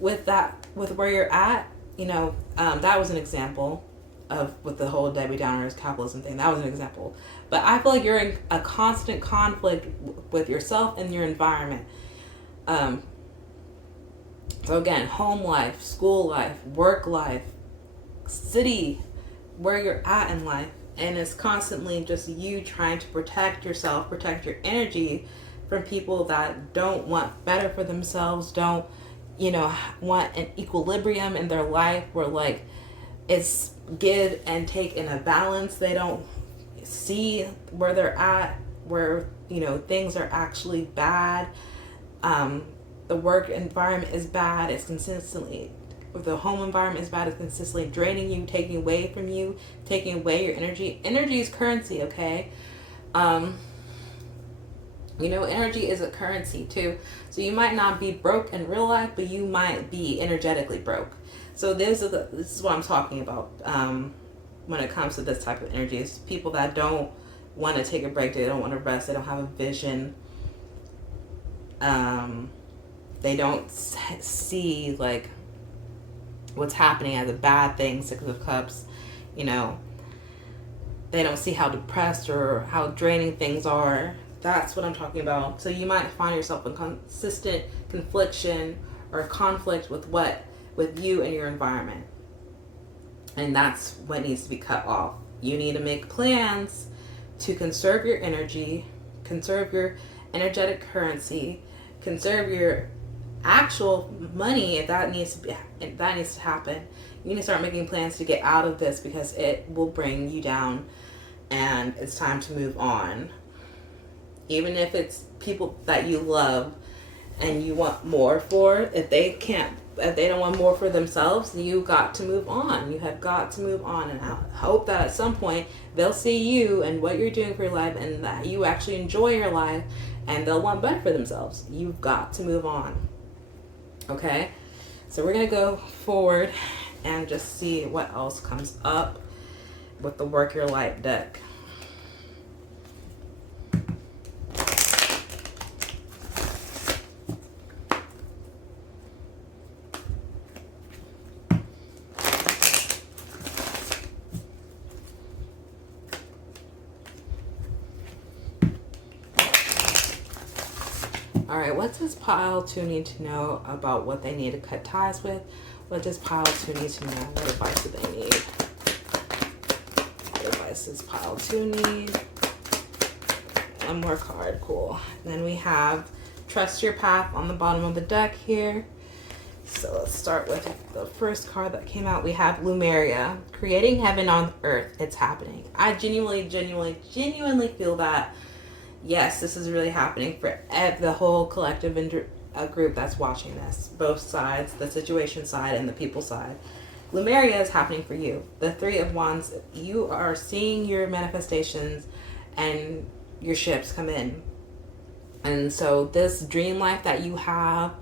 with where you're at. That was an example of with the whole Debbie Downers capitalism thing. That was an example. But I feel like you're in a constant conflict with yourself and your environment. So again, home life, school life, work life, city, where you're at in life. And it's constantly just you trying to protect yourself, protect your energy from people that don't want better for themselves, don't, want an equilibrium in their life where like it's give and take in a balance. They don't see where they're at, where, things are actually bad. The work environment is bad. It's consistently, the home environment is bad. It's consistently draining you, taking away from you, taking away your energy. Energy is currency, okay? Energy is a currency too. So you might not be broke in real life, but you might be energetically broke. So this is what I'm talking about when it comes to this type of energy. It's people that don't want to take a break. They don't want to rest. They don't have a vision. They don't see like what's happening as a bad thing. Six of Cups, they don't see how depressed or how draining things are. That's what I'm talking about. So you might find yourself in consistent confliction or conflict with you and your environment. And that's what needs to be cut off. You need to make plans to conserve your energy, conserve your energetic currency, conserve your actual money if that needs to happen. You need to start making plans to get out of this because it will bring you down and it's time to move on. Even if it's people that you love and you want more for, if they don't want more for themselves, you got to move on. You have got to move on, and I hope that at some point they'll see you and what you're doing for your life and that you actually enjoy your life and they'll want better for themselves. You've got to move on. Okay? So we're going to go forward and just see what else comes up with the Work Your Light deck. Alright, what does pile 2 need to know about what they need to cut ties with? What does pile 2 need to know? What advice do they need? What advice does pile 2 need? One more card, cool. And then we have Trust Your Path on the bottom of the deck here. So let's start with the first card that came out. We have Lumeria, creating heaven on earth. It's happening. I genuinely feel that. Yes, this is really happening for the whole collective group that's watching this. Both sides, the situation side and the people side. Lumeria is happening for you. The Three of Wands, you are seeing your manifestations and your ships come in. And so this dream life that you have,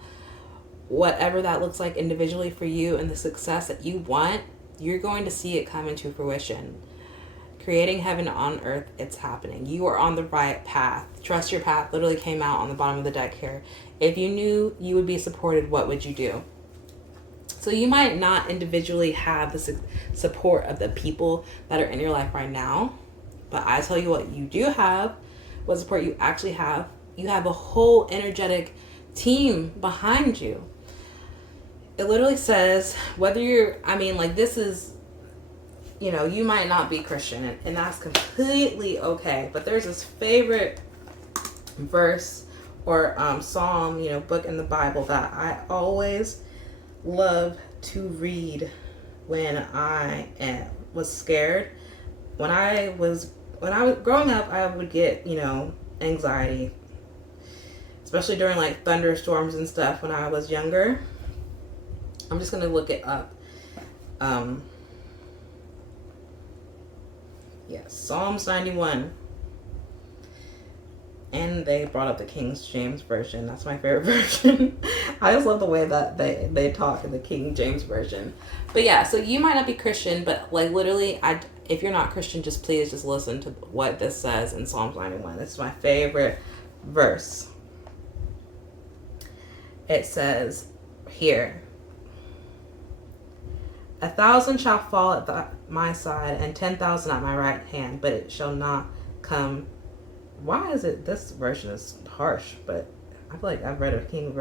whatever that looks like individually for you and the success that you want, you're going to see it come into fruition. Creating heaven on earth, it's happening. You are on the right path. Trust Your Path literally came out on the bottom of the deck here. If you knew you would be supported, what would you do? So you might not individually have the support of the people that are in your life right now, but I tell you what you do have, what support you actually have. You have a whole energetic team behind you. It literally says, whether you're, this is, you might not be Christian, and that's completely okay. But there's this favorite verse or psalm, book in the Bible that I always love to read when I was scared. When I was growing up, I would get, anxiety, especially during like thunderstorms and stuff when I was younger. I'm just going to look it up. Yes, Psalms 91. And they brought up the King James Version. That's my favorite version. I just love the way that they talk in the King James Version. But yeah, so you might not be Christian, but like literally, if you're not Christian, just please just listen to what this says in Psalms 91. This is my favorite verse. It says here, 1,000 shall fall at my side, and 10,000 at my right hand, but it shall not come. Why is it this version is harsh? But I feel like I've read a King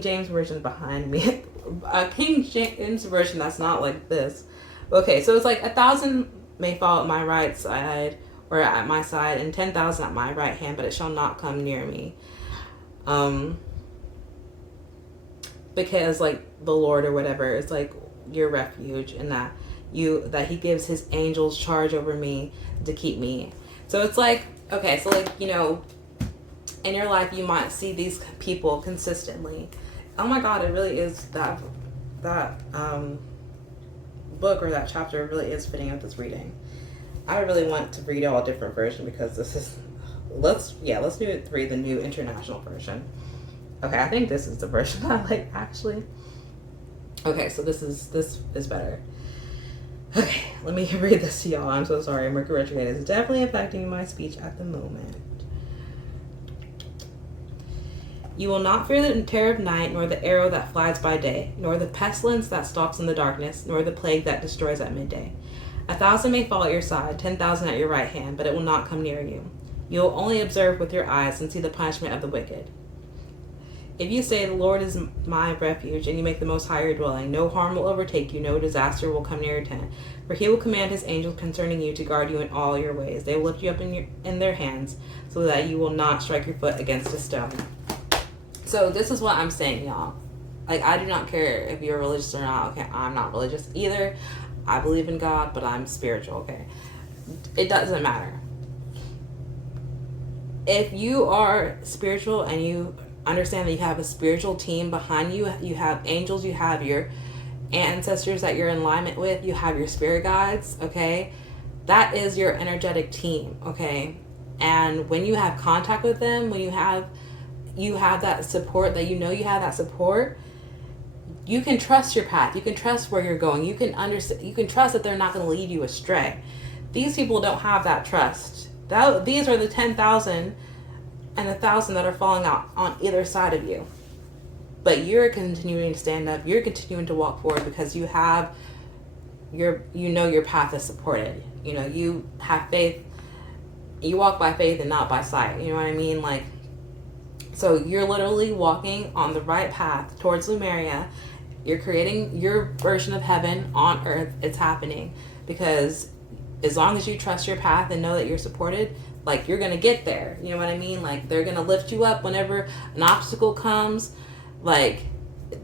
James version behind me. A King James version that's not like this. Okay, so it's like 1,000 may fall at my right side or at my side, and 10,000 at my right hand, but it shall not come near me. Because like the Lord or whatever is like your refuge, and that he gives his angels charge over me to keep me. So it's like, okay, so like, you know, in your life you might see these people consistently. Oh my God, it really is that book or that chapter really is fitting with this reading. I really want to read all different versions because this is let's read the New International Version. Okay, I think this is the version I like actually. Okay, so this is better. Okay, let me read this to y'all. I'm so sorry. Mercury retrograde is definitely affecting my speech at the moment. You will not fear the terror of night, nor the arrow that flies by day, nor the pestilence that stalks in the darkness, nor the plague that destroys at midday. 1,000 may fall at your side, 10,000 at your right hand, but it will not come near you. You will only observe with your eyes and see the punishment of the wicked. If you say, the Lord is my refuge, and you make the Most High your dwelling, no harm will overtake you, no disaster will come near your tent. For he will command his angels concerning you to guard you in all your ways. They will lift you up in their hands, so that you will not strike your foot against a stone. So this is what I'm saying, y'all. Like, I do not care if you're religious or not. Okay, I'm not religious either. I believe in God, but I'm spiritual, okay? It doesn't matter. If you are spiritual and you understand that you have a spiritual team behind you, you have angels, you have your ancestors that you're in alignment with, you have your spirit guides, okay? That is your energetic team, okay? And when you have contact with them, when you have that support, that you know you have that support, you can trust your path. You can trust where you're going. You can understand. You can trust that they're not going to lead you astray. These people don't have that trust. These are the 10,000 and 1,000 that are falling out on either side of you. But you're continuing to stand up. You're continuing to walk forward because you have your path is supported. You know, you have faith. You walk by faith and not by sight. You know what I mean? Like, so you're literally walking on the right path towards Lemuria. You're creating your version of heaven on earth. It's happening because as long as you trust your path and know that you're supported, like, you're going to get there. You know what I mean? Like, they're going to lift you up whenever an obstacle comes. Like,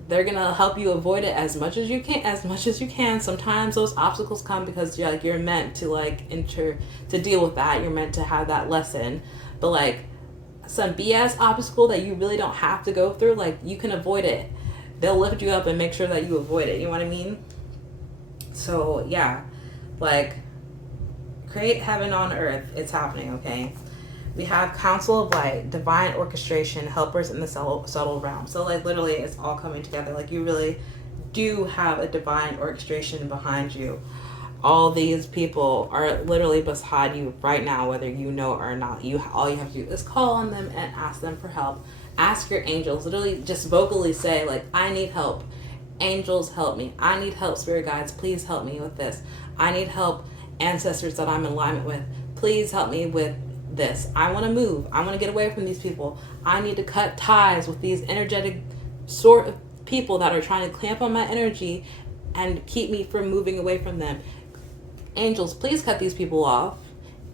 they're going to help you avoid it as much as you can. Sometimes those obstacles come because you're meant to to deal with that. You're meant to have that lesson. But like, some BS obstacle that you really don't have to go through, like, you can avoid it. They'll lift you up and make sure that you avoid it. You know what I mean? So yeah, like, create heaven on earth. It's happening, okay? We have council of light, divine orchestration, helpers in the subtle realm. So like, literally it's all coming together. Like, you really do have a divine orchestration behind you. All these people are literally beside you right now, whether you know or not. All you have to do is call on them and ask them for help. Ask your angels. Literally just vocally say, like, I need help. Angels, help me. I need help, spirit guides. Please help me with this. I need help, ancestors that I'm in alignment with. Please help me with this. I want to move. I want to get away from these people. I need to cut ties with these energetic sort of people that are trying to clamp on my energy and keep me from moving away from them. Angels, please cut these people off.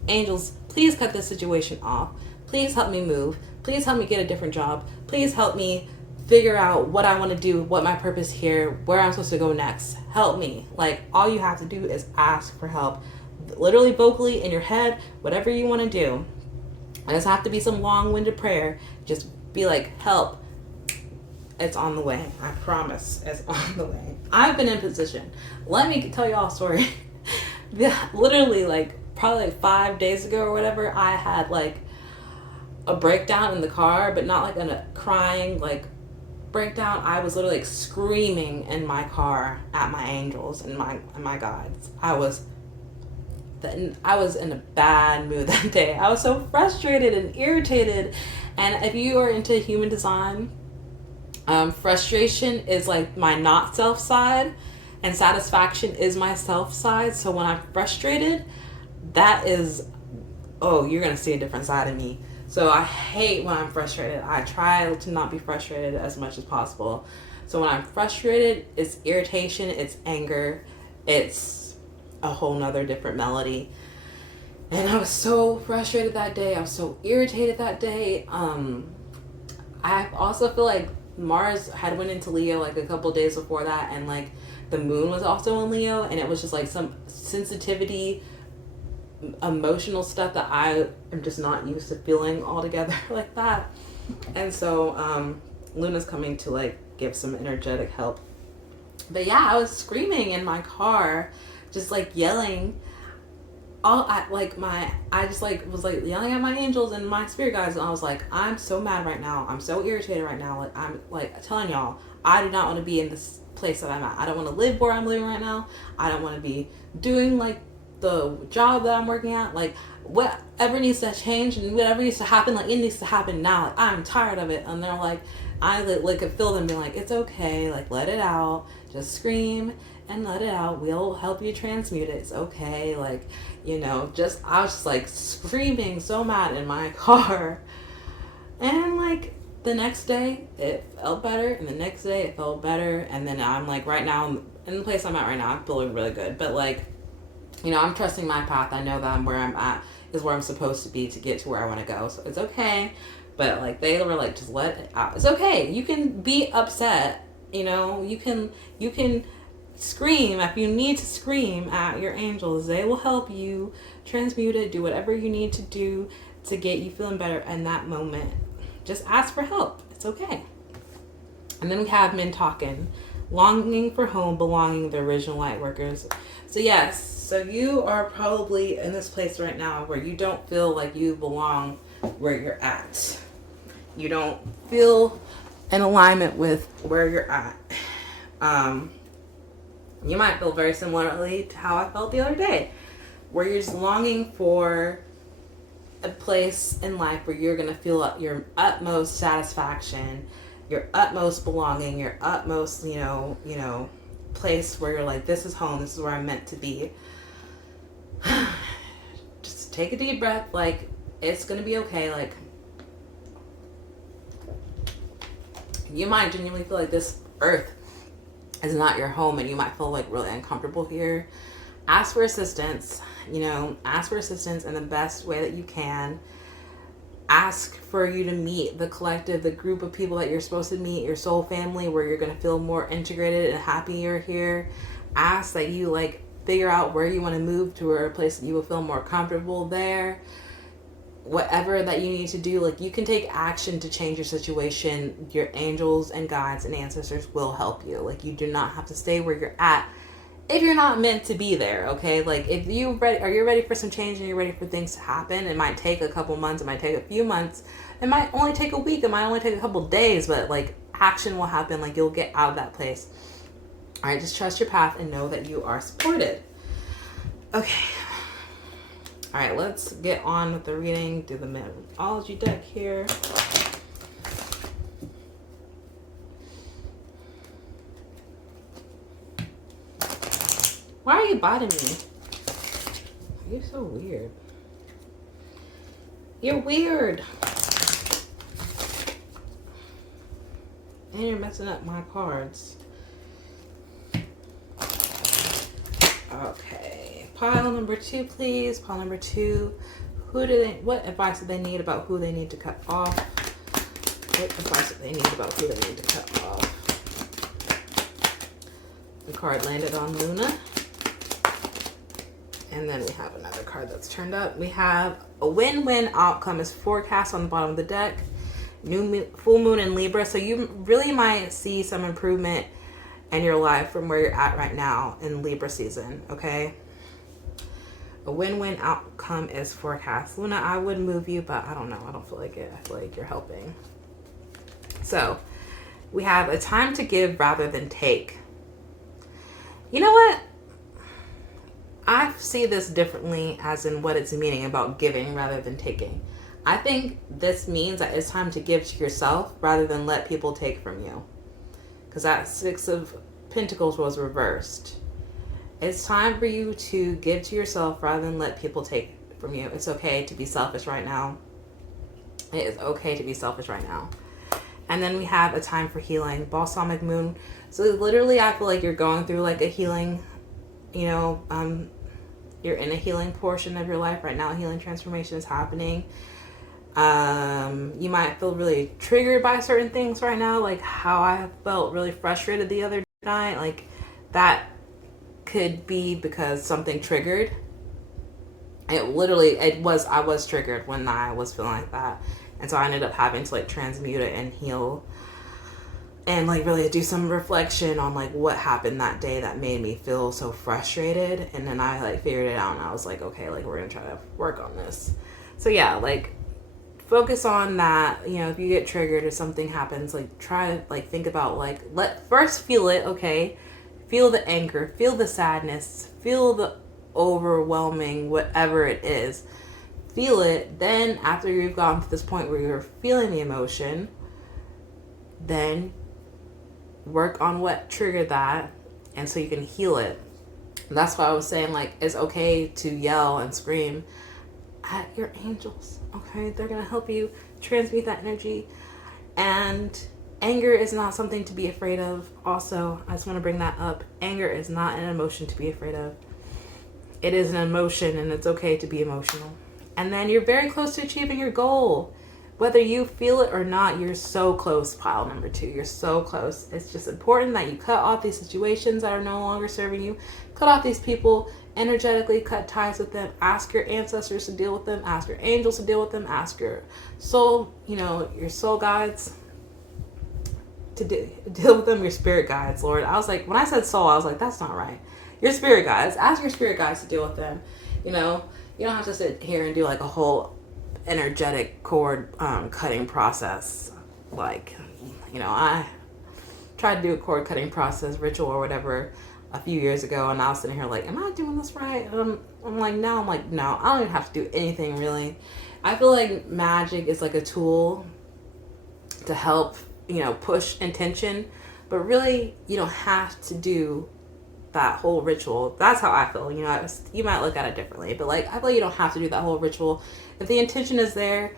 Angels, please cut this situation off. Please help me move. Please help me get a different job. Please help me figure out what I want to do, what my purpose here, where I'm supposed to go next. Help me. Like, all you have to do is ask for help. Literally, vocally, in your head, whatever you want to do. It doesn't have to be some long-winded prayer. Just be like, help. It's on the way. I promise. It's on the way. I've been in position. Let me tell y'all a story. Literally, like, probably like 5 days ago or whatever, I had like a breakdown in the car, but not like a crying like breakdown. I was literally like screaming in my car at my angels and my guides. I was I was in a bad mood that day. I was so frustrated and irritated. And if you are into human design, frustration is like my not self side, and satisfaction is my self side. So when I'm frustrated, that is, oh, you're going to see a different side of me. So I hate when I'm frustrated. I try to not be frustrated as much as possible. So when I'm frustrated, it's irritation, it's anger, it's a whole nother different melody. And I was so frustrated that day. I was so irritated that day. I also feel like Mars had went into Leo like a couple days before that, and like the moon was also in Leo, and it was just like some sensitivity, emotional stuff that I am just not used to feeling altogether like that. And so Luna's coming to like give some energetic help. But yeah, I was screaming in my car, just like yelling. I just like was like yelling at my angels and my spirit guides, and I was like, I'm so mad right now. I'm so irritated right now. Like, I'm like telling y'all, I do not want to be in this place that I'm at. I don't want to live where I'm living right now. I don't want to be doing like the job that I'm working at. Like, whatever needs to change and whatever needs to happen, like it needs to happen now. Like, I'm tired of it. And they're like, I like could feel them being like, it's okay, like let it out, just scream and let it out. We'll help you transmute it. It's okay. Like, you know, I was just like screaming so mad in my car. And like the next day it felt better, and the next day it felt better, and then I'm like, right now in the place I'm at right now, I'm feeling really good. But like, you know, I'm trusting my path. I know that I'm where I'm at is where I'm supposed to be to get to where I want to go. So it's okay. But like they were like, just let it out. It's okay. You can be upset. You know, you can scream if you need to scream at your angels. They will help you transmute it, do whatever you need to do to get you feeling better in that moment. Just ask for help. It's okay. And then we have men talking, longing for home, belonging, the original light workers. So yes, so you are probably in this place right now where you don't feel like you belong where you're at. You don't feel in alignment with where you're at. You might feel very similarly to how I felt the other day, where you're just longing for a place in life where you're going to feel your utmost satisfaction, your utmost belonging, your utmost, you know, place where you're like, this is home, this is where I'm meant to be. Just take a deep breath, like, it's going to be okay. Like, you might genuinely feel like this earth is not your home, and you might feel like really uncomfortable here. Ask for assistance, you know, ask for assistance in the best way that you can. Ask for you to meet the collective, the group of people that you're supposed to meet, your soul family, where you're going to feel more integrated and happy you're here. Ask that you like figure out where you want to move to, or a place that you will feel more comfortable there. Whatever that you need to do, like you can take action to change your situation. Your angels and guides and ancestors will help you. Like, you do not have to stay where you're at if you're not meant to be there. Okay, like if you're ready for some change and you're ready for things to happen. It might take a couple months, it might take a few months, it might only take a week, it might only take a couple days, but like action will happen. Like, you'll get out of that place. All right, just trust your path and know that you are supported. Okay. All right, let's get on with the reading. Do the Mythology deck here. Why are you biting me? You're so weird. You're weird. And you're messing up my cards. Okay. Pile number 2, please. Pile number 2. What advice do they need about who they need to cut off? What advice do they need about who they need to cut off? The card landed on Luna. And then we have another card that's turned up. We have a win-win outcome is forecast on the bottom of the deck. Full moon in Libra. So you really might see some improvement in your life from where you're at right now in Libra season, okay? A win-win outcome is forecast. Luna, I would move you, but I don't know. I don't feel like it. I feel like you're helping. So we have a time to give rather than take. You know what? I see this differently, as in what it's meaning about giving rather than taking. I think this means that it's time to give to yourself rather than let people take from you. Because that Six of Pentacles was reversed. It's time for you to give to yourself rather than let people take from you. It's okay to be selfish right now. It is okay to be selfish right now. And then we have a time for healing, balsamic moon. So literally, I feel like you're going through like a healing, you're in a healing portion of your life right now. A healing transformation is happening. You might feel really triggered by certain things right now, like how I felt really frustrated the other night. Like that could be because something triggered. I was triggered when I was feeling like that. And so I ended up having to like transmute it and heal and like really do some reflection on like what happened that day that made me feel so frustrated. And then I like figured it out and I was like, okay, like we're gonna try to work on this. So yeah, like focus on that. If you get triggered or something happens, like try to like think about like first feel it, okay? Feel the anger, feel the sadness, feel the overwhelming whatever it is. Feel it. Then after you've gotten to this point where you're feeling the emotion, then work on what triggered that, and so you can heal it. And that's why I was saying like it's okay to yell and scream at your angels. Okay, they're gonna help you transmute that energy. And anger is not something to be afraid of. Also, I just want to bring that up. Anger is not an emotion to be afraid of. It is an emotion, and it's okay to be emotional. And then you're very close to achieving your goal. Whether you feel it or not, you're so close, pile number 2. You're so close. It's just important that you cut off these situations that are no longer serving you. Cut off these people energetically, cut ties with them. Ask your ancestors to deal with them. Ask your angels to deal with them. Ask your soul, your soul guides to deal with them. Your spirit guides, Lord. I was like, when I said soul, I was like, that's not right. Your spirit guides. Ask your spirit guides to deal with them. You don't have to sit here and do like a whole energetic cord cutting process. Like, I tried to do a cord cutting process ritual or whatever a few years ago, and I was sitting here like, am I doing this right? I'm like, no, I don't even have to do anything really. I feel like magic is like a tool to help, push intention, but really you don't have to do that whole ritual. That's how I feel. You might look at it differently, but like I feel like you don't have to do that whole ritual. If the intention is there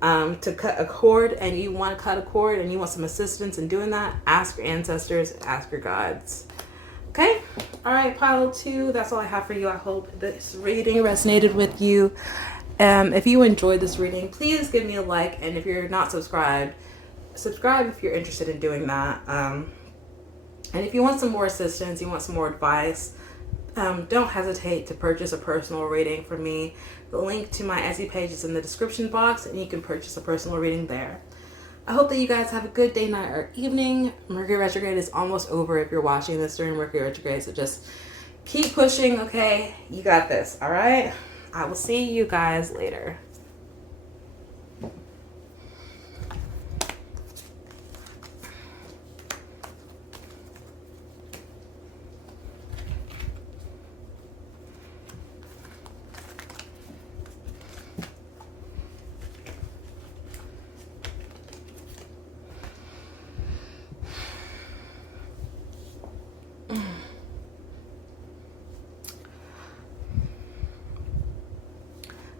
to cut a cord, and you want to cut a cord and you want some assistance in doing that, ask your ancestors, ask your guides. Okay? All right, pile 2, that's all I have for you. I hope this reading resonated with you. If you enjoyed this reading, please give me a like, and if you're not subscribed, subscribe if you're interested in doing that. And if you want some more assistance, you want some more advice, don't hesitate to purchase a personal reading from me. The link to my Etsy page is in the description box, and you can purchase a personal reading there. I hope that you guys have a good day, night, or evening. Mercury retrograde is almost over if you're watching this during Mercury retrograde, so just keep pushing, okay? You got this, all right? I will see you guys later.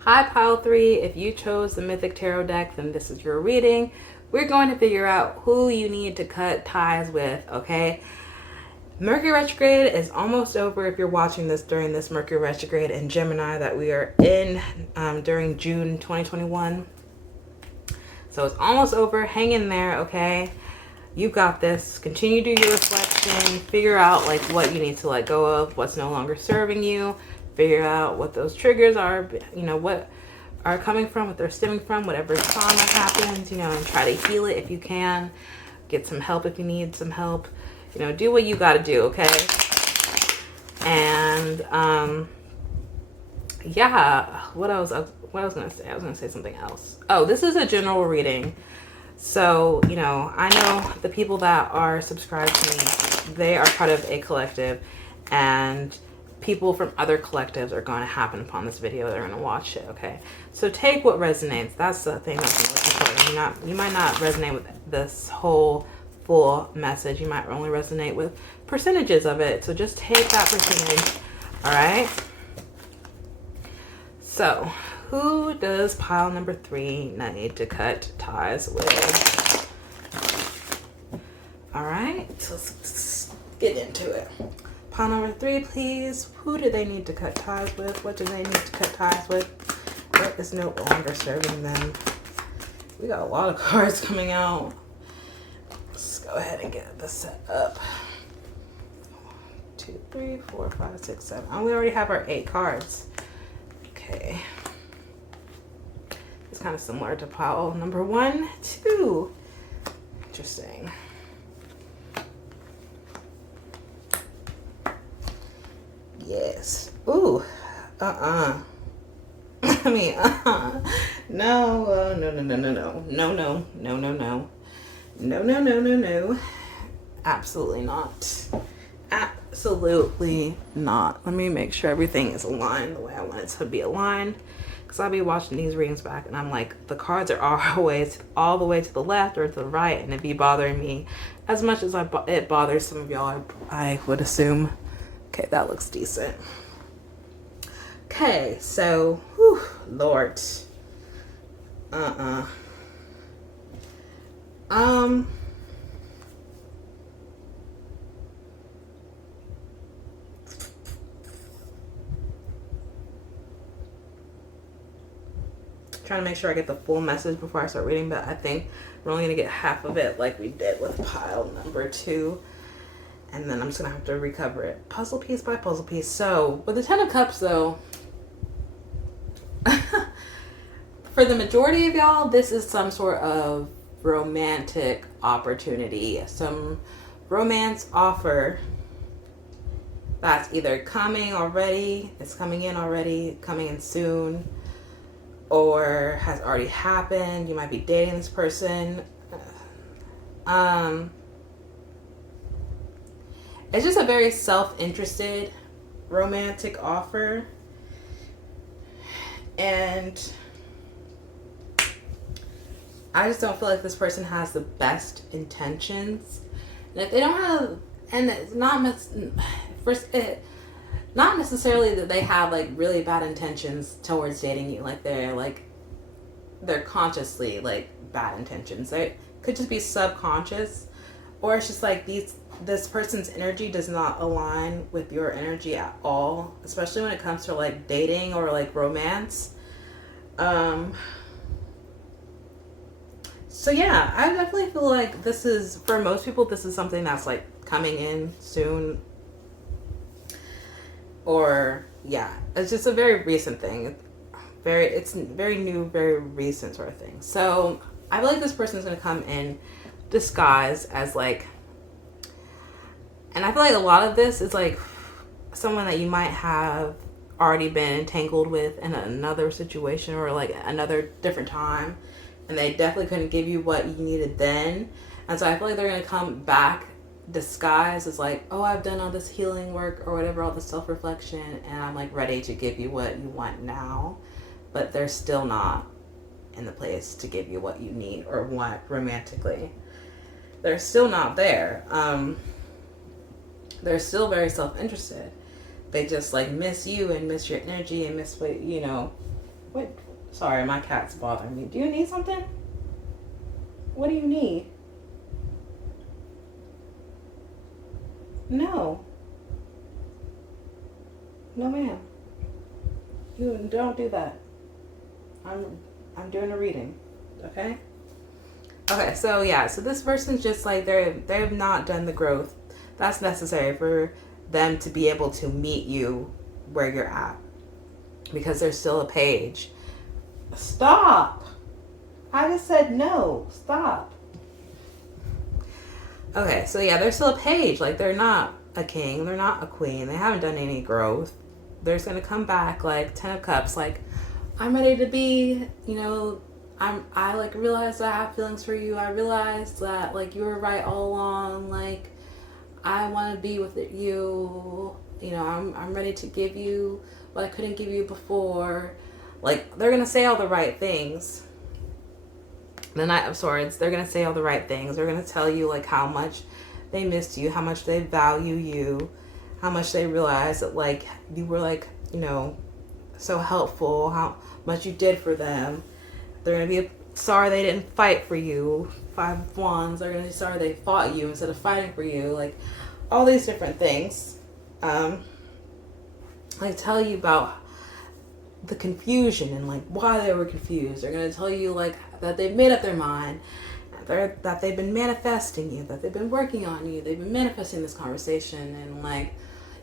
Hi, pile 3. If you chose the Mythic Tarot deck, then this is your reading. We're going to figure out who you need to cut ties with, okay? Mercury retrograde is almost over if you're watching this during this Mercury retrograde in Gemini that we are in during June 2021. So it's almost over. Hang in there, okay? You've got this. Continue to do your reflection. Figure out like what you need to let go of, what's no longer serving you. Figure out what those triggers are, what are coming from, what they're stemming from, whatever trauma happens, and try to heal it if you can. Get some help if you need some help. Do what you got to do, okay? And, yeah, what I was going to say? I was going to say something else. Oh, this is a general reading. So, I know the people that are subscribed to me, they are part of a collective, and people from other collectives are going to happen upon this video. They're going to watch it, okay? So take what resonates. That's the thing that's important. You might not resonate with this whole full message. You might only resonate with percentages of it. So just take that percentage, all right? So who does pile number 3 need to cut ties with? All right, so let's get into it. Pile number 3, please. Who do they need to cut ties with? What do they need to cut ties with? What is no longer serving them? We got a lot of cards coming out. Let's go ahead and get this set up. 1, 2, 3, 4, 5, 6, 7. Oh, we already have our 8 cards. Okay. It's kind of similar to pile number 1, 2. Interesting. Yes. Ooh. I mean, no, no. Absolutely not. Absolutely not. Let me make sure everything is aligned the way I want it to be aligned. Because I'll be watching these readings back and I'm like, the cards are all the way to the left or to the right, and it'd be bothering me as much as it bothers some of y'all, I would assume. Okay, that looks decent. Okay, so, whew, Lord. Trying to make sure I get the full message before I start reading, but I think we're only gonna get half of it like we did with pile number 2. And then I'm just gonna have to recover it puzzle piece by puzzle piece. So with the 10 of Cups though, for the majority of y'all, this is some sort of romantic opportunity, some romance offer that's either coming already, it's coming in already, coming in soon, or has already happened. You might be dating this person. It's just a very self-interested romantic offer. And I just don't feel like this person has the best intentions. And if they don't have, and it's not necessarily that they have like really bad intentions towards dating you. Like they're consciously like bad intentions. They could just be subconscious, or it's just like this person's energy does not align with your energy at all, especially when it comes to like dating or like romance. So yeah, I definitely feel like this is, for most people, this is something that's like coming in soon. Or yeah, it's just a very recent thing. It's very new, very recent sort of thing. So I feel like this person is going to come in disguised as like, and I feel like a lot of this is like someone that you might have already been entangled with in another situation or like another different time, and they definitely couldn't give you what you needed then. And so I feel like they're going to come back disguised as like, oh, I've done all this healing work or whatever, all this self-reflection, and I'm like ready to give you what you want now. But they're still not in the place to give you what you need or want romantically. They're still not there. They're still very self-interested. They just like miss you and miss your energy and miss what, you know. What? Sorry, my cat's bothering me. Do you need something? What do you need? No. No, ma'am. You don't do that. I'm doing a reading. Okay? Okay, so yeah, so this person's just like they've not done the growth that's necessary for them to be able to meet you where you're at. Because there's still a page. Stop! I just said no. Stop. Okay, so yeah, there's still a page. Like, they're not a king. They're not a queen. They haven't done any growth. They're just going to come back like 10 of Cups. Like, I'm ready to be, you know, I like realized that I have feelings for you. I realized that like you were right all along. Like, I want to be with you. I'm ready to give you what I couldn't give you before. Like, they're going to say all the right things. The Knight of Swords, they're going to say all the right things. They're going to tell you, like, how much they missed you, how much they value you, how much they realize that, like, you were, like, so helpful, how much you did for them. They're going to be sorry they didn't fight for you. Five of Wands, they're going to be sorry they fought you instead of fighting for you. Like, all these different things. Like, tell you about the confusion and, like, why they were confused. They're going to tell you, like, that they've made up their mind, that they've been manifesting you, that they've been working on you, they've been manifesting this conversation, and, like,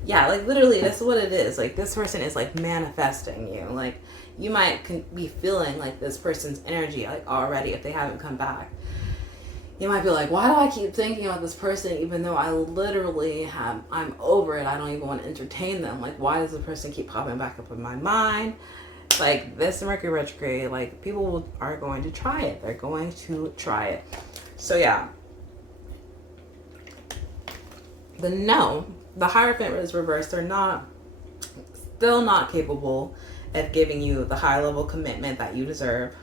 yeah, like, literally, that's what it is. Like, this person is, like, manifesting you. Like, you might be feeling, like, this person's energy, like, already if they haven't come back. You might be like, why do I keep thinking about this person even though I literally I'm over it. I don't even want to entertain them. Like, why does the person keep popping back up in my mind? Like, this Mercury retrograde, like, people are going to try it. They're going to try it. So, yeah. The Hierophant is reversed. They're still not capable of giving you the high level commitment that you deserve.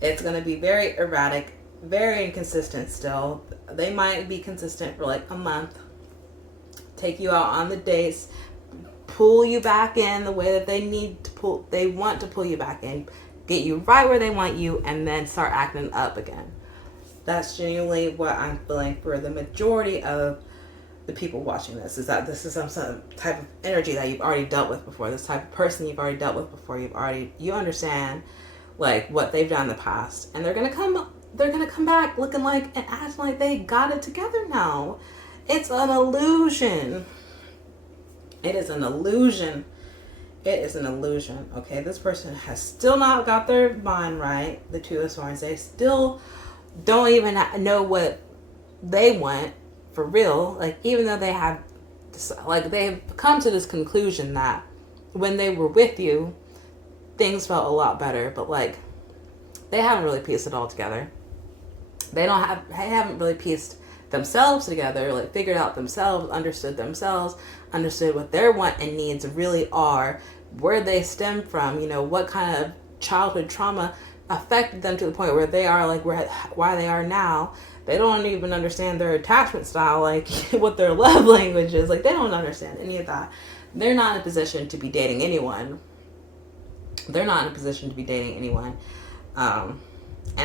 It's going to be very erratic, very inconsistent still. They might be consistent for like a month, take you out on the dates, pull you back in the way that they want to pull you back in, get you right where they want you, and then start acting up again. That's genuinely what I'm feeling for the majority of the people watching this, is that this is some type of energy that you've already dealt with before, this type of person you've already dealt with before, you understand like what they've done in the past, and they're gonna come back looking like and acting like they got it together now. It's an illusion. It is an illusion. It is an illusion. Okay, this person has still not got their mind right. The Two of Swords, they still don't even know what they want for real. Like, even though they've come to this conclusion that when they were with you, things felt a lot better, but like, they haven't really pieced it all together. They haven't really pieced themselves together, like figured out themselves, understood what their want and needs really are, where they stem from, what kind of childhood trauma affected them to the point where they are like why they are now. They don't even understand their attachment style, like what their love language is. Like, they don't understand any of that. They're not in a position to be dating anyone. And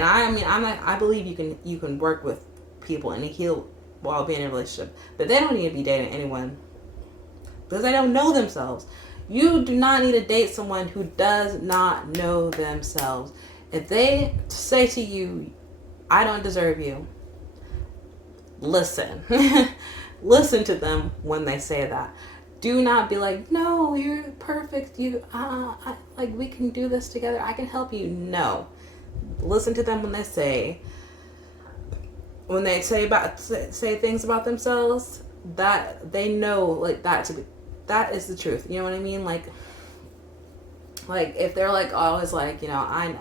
I believe you can work with people and heal while being in a relationship, but they don't need to be dating anyone because they don't know themselves. You do not need to date someone who does not know themselves. If they say to you, I don't deserve you, listen. Listen to them when they say that. Do not be like, no, you're perfect. We can do this together. I can help you. No. Listen to them when they say things about themselves that they know, like, that is the truth. You know what I mean? Like if they're like always like, I'm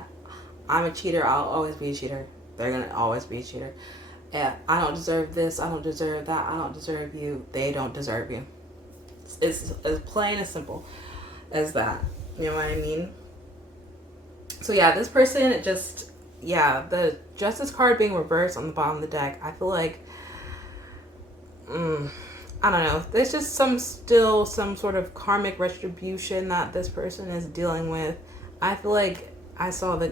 a cheater, I'll always be a cheater. They're gonna always be a cheater. Yeah, I don't deserve this, I don't deserve that, I don't deserve you. They don't deserve you. It's as plain as simple as that. You know what I mean? So yeah, this person the Justice card being reversed on the bottom of the deck, I feel like, I don't know. There's just some sort of karmic retribution that this person is dealing with. I feel like I saw I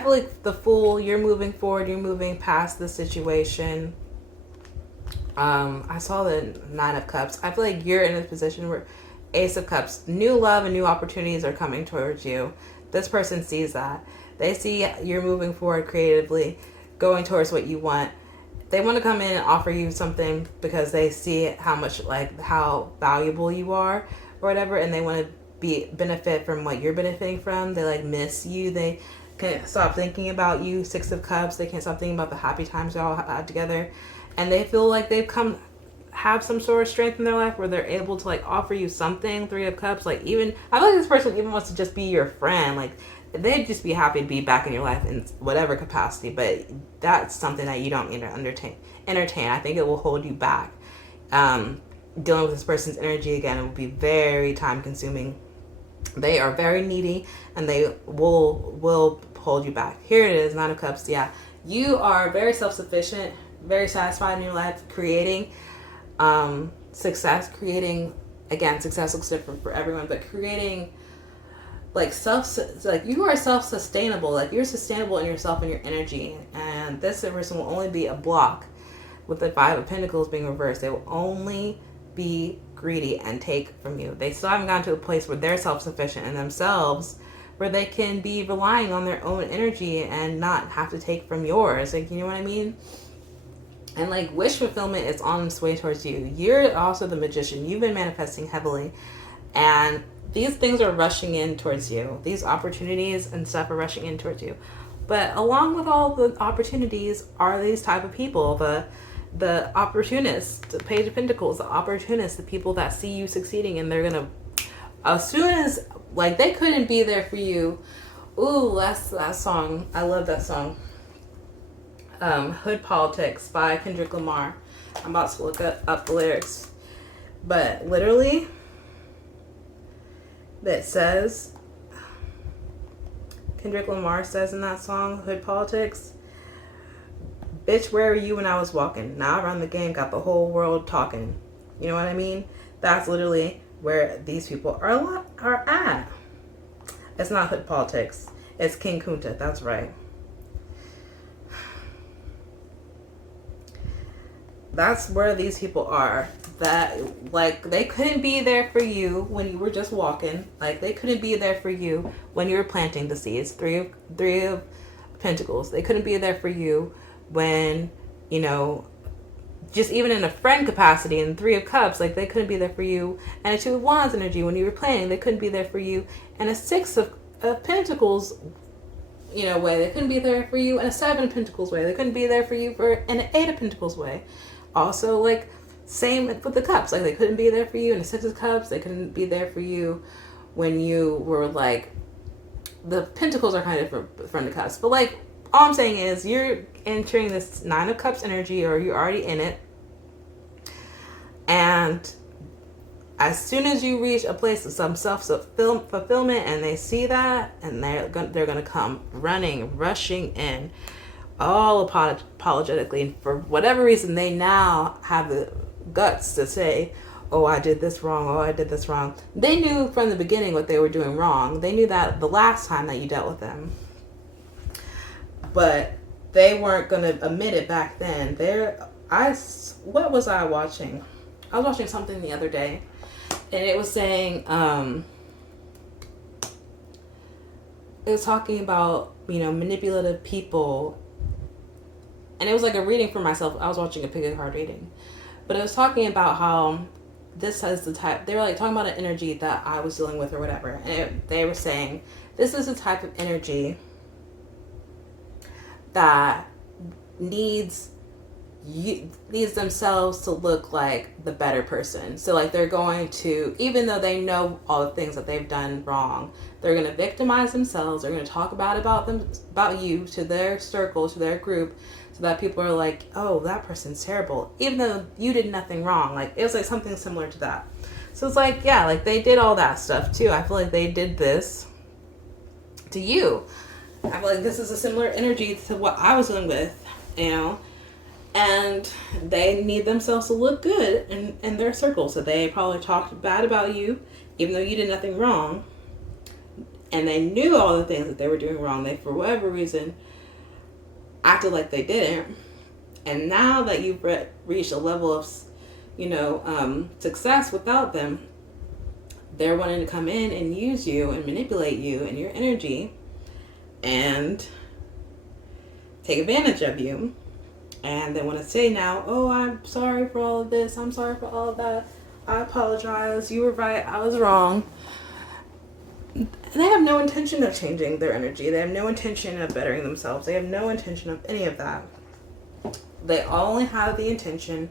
feel like the Fool, you're moving forward, you're moving past the situation. I saw the Nine of Cups. I feel like you're in a position where Ace of Cups, new love and new opportunities are coming towards you. This person sees that. They see you're moving forward creatively, going towards what you want. They want to come in and offer you something because they see how valuable you are or whatever, and they want to benefit from what you're benefiting from. They miss you. They can't stop thinking about you. Six of Cups. They can't stop thinking about the happy times y'all had together, and they feel like they've have some sort of strength in their life where they're able to offer you something. Three of Cups. I feel like this person even wants to just be your friend. They'd just be happy to be back in your life in whatever capacity, but that's something that you don't need to entertain. I think it will hold you back. dealing with this person's energy again will be very time consuming. They are very needy, and they will hold you back. Here it is, Nine of Cups. Yeah, you are very self-sufficient, very satisfied in your life, creating success. Creating, again, success looks different for everyone, but creating like you are self-sustainable. Like, you're sustainable in yourself and your energy, and this person will only be a block. With the Five of Pentacles being reversed, they will only be greedy and take from you. They still haven't gotten to a place where they're self-sufficient in themselves, where they can be relying on their own energy and not have to take from yours. Like, you know what I mean? And like, wish fulfillment is on its way towards you. You're also the magician. You've been manifesting heavily, and these things are rushing in towards you. These opportunities and stuff are rushing in towards you. But along with all the opportunities are these type of people, the opportunists, the Page of Pentacles, the opportunists, the people that see you succeeding, and they're gonna, as soon as, like, they couldn't be there for you. Ooh, that's that song. I love that song. Hood Politics by Kendrick Lamar. I'm about to look up the lyrics. But literally, that says, Kendrick Lamar says in that song, Hood Politics, bitch, where were you when I was walking? Now I run the game, got the whole world talking. You know what I mean? That's literally where these people are at. It's not Hood Politics. It's King Kunta. That's right. That's where these people are. That, like, they couldn't be there for you when you were just walking. Like, they couldn't be there for you when you were planting the seeds. Three of Pentacles. They couldn't be there for you when, you know, just even in a friend capacity. And Three of Cups, like, they couldn't be there for you. And a Two of Wands energy, when you were planning, they couldn't be there for you. And a Six of Pentacles, you know, way, they couldn't be there for you. And a Seven of Pentacles way, they couldn't be there for you for in an Eight of Pentacles way. Also, like, same with the Cups, like, they couldn't be there for you in the Six of Cups. They couldn't be there for you when you were, like, the Pentacles are kind of different from the Cups, but, like, all I'm saying is you're entering this Nine of Cups energy, or you're already in it, and as soon as you reach a place of some self-fulfillment and they see that, and they're gonna come rushing in, all apologetically, and for whatever reason they now have the guts to say, oh, I did this wrong, oh, I did this wrong. They knew from the beginning what they were doing wrong. They knew that the last time that you dealt with them, but they weren't going to admit it back then. What was I watching? I was watching something the other day, and it was saying, it was talking about, you know, manipulative people. And it was like a reading for myself. I was watching a pick a card reading. But it was talking about how this has the type, they were like talking about an energy that I was dealing with or whatever. And they were saying, this is the type of energy that needs themselves to look like the better person. So, like, they're going to, even though they know all the things that they've done wrong, they're going to victimize themselves. They're going to talk about you to their circle, to their group, so that people are like, oh, that person's terrible, even though you did nothing wrong. Like, it was like something similar to that. So it's like, yeah, like, they did all that stuff too. I feel like they did this to you. I feel like this is a similar energy to what I was dealing with, you know. And they need themselves to look good in their circle. So they probably talked bad about you, even though you did nothing wrong. And they knew all the things that they were doing wrong. They, for whatever reason, acted like they didn't. And now that you've reached a level of, you know, success without them, they're wanting to come in and use you and manipulate you and your energy and take advantage of you. And they want to say now, oh, I'm sorry for all of this. I'm sorry for all of that. I apologize. You were right. I was wrong. And they have no intention of changing their energy. They have no intention of bettering themselves. They have no intention of any of that. They only have the intention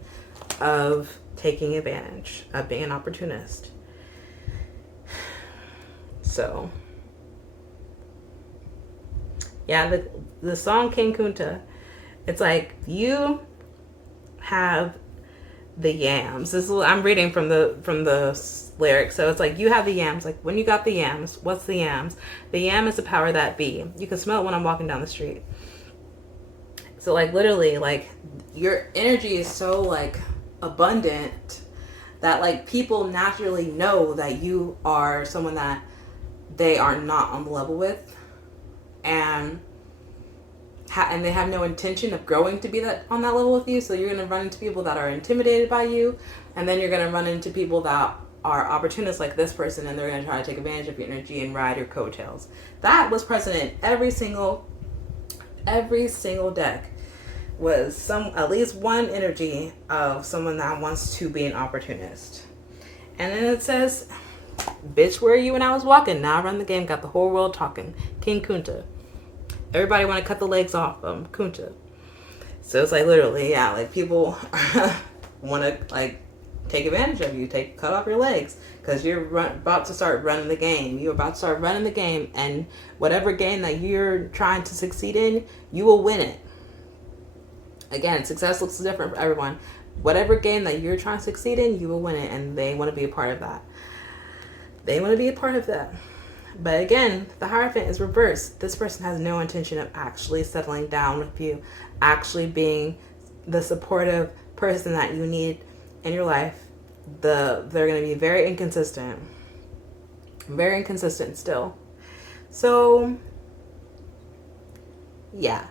of taking advantage, of being an opportunist. So, yeah, the song King Kunta, it's like you have the yams. I'm reading from the lyrics. So it's like, you have the yams. Like, when you got the yams, what's the yams? The yam is the power that be. You can smell it when I'm walking down the street. So like, literally, like, your energy is so like abundant that like people naturally know that you are someone that they are not on the level with, and they have no intention of growing to be that on that level with you. So you're going to run into people that are intimidated by you, and then you're going to run into people that are opportunists like this person, and they're going to try to take advantage of your energy and ride your coattails. That was present in every single deck. Was at least one energy of someone that wants to be an opportunist. And then it says, bitch, where are you when I was walking? Now I run the game, got the whole world talking. King Kunta. Everybody want to cut the legs off Kunta. So it's like, literally, yeah, like people want to like take advantage of you, cut off your legs, because you're about to start running the game. You're about to start running the game, and whatever game that you're trying to succeed in, you will win it. Again, success looks different for everyone. Whatever game that you're trying to succeed in, you will win it, and they want to be a part of that. But again, the Hierophant is reversed. This person has no intention of actually settling down with you, actually being the supportive person that you need in your life. They're going to be very inconsistent still. So, yeah.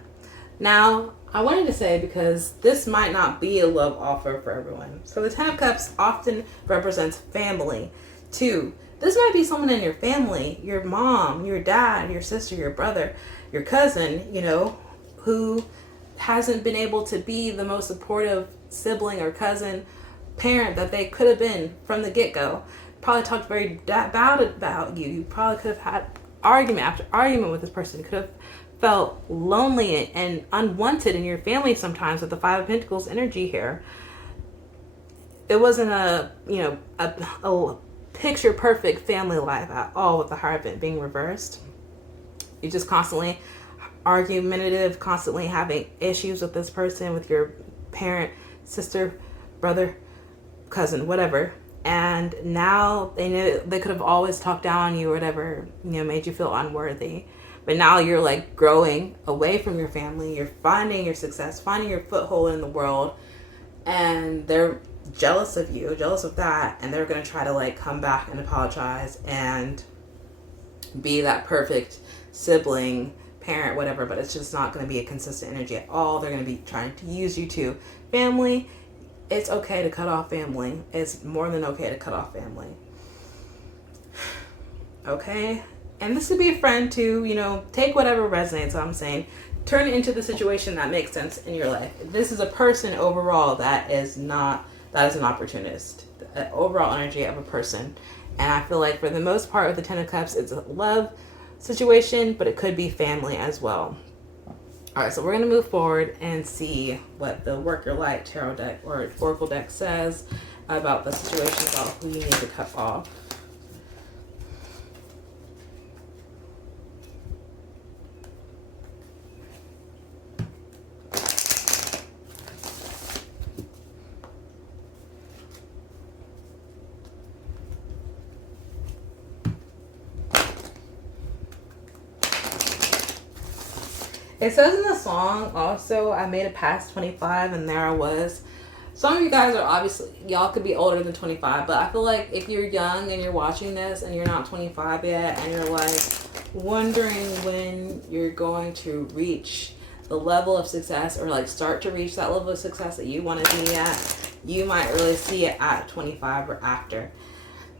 Now, I wanted to say, because this might not be a love offer for everyone. So the Ten of Cups often represents family too. This might be someone in your family, your mom, your dad, your sister, your brother, your cousin, who hasn't been able to be the most supportive sibling or cousin, parent that they could have been from the get-go. Probably talked very bad about you. You probably could have had argument after argument with this person. Could have felt lonely and unwanted in your family sometimes with the Five of Pentacles energy here. It wasn't a picture perfect family life at all with the Hierophant being reversed. You're just constantly argumentative, constantly having issues with this person, with your parent, sister, brother, cousin, whatever. And now they knew they could have always talked down on you or whatever, made you feel unworthy. But now you're like growing away from your family. You're finding your success, finding your foothold in the world. And they're jealous of you, jealous of that. And they're going to try to like come back and apologize and be that perfect sibling, parent, whatever. But it's just not going to be a consistent energy at all. They're going to be trying to use you too. Family, it's okay to cut off family. It's more than okay to cut off family. Okay? And this could be a friend too, take whatever resonates. I'm saying, turn it into the situation that makes sense in your life. This is a person overall that is an opportunist. The overall energy of a person. And I feel like for the most part with the Ten of Cups, it's a love situation, but it could be family as well. All right, so we're going to move forward and see what the Work Your Light Tarot deck or Oracle deck says about the situation, about who you need to cut off. It says in the song also, I made it past 25 and there I was. Some of you guys are obviously, y'all could be older than 25, but I feel like if you're young and you're watching this and you're not 25 yet and you're like wondering when you're going to reach the level of success or like start to reach that level of success that you want to be at, you might really see it at 25 or after.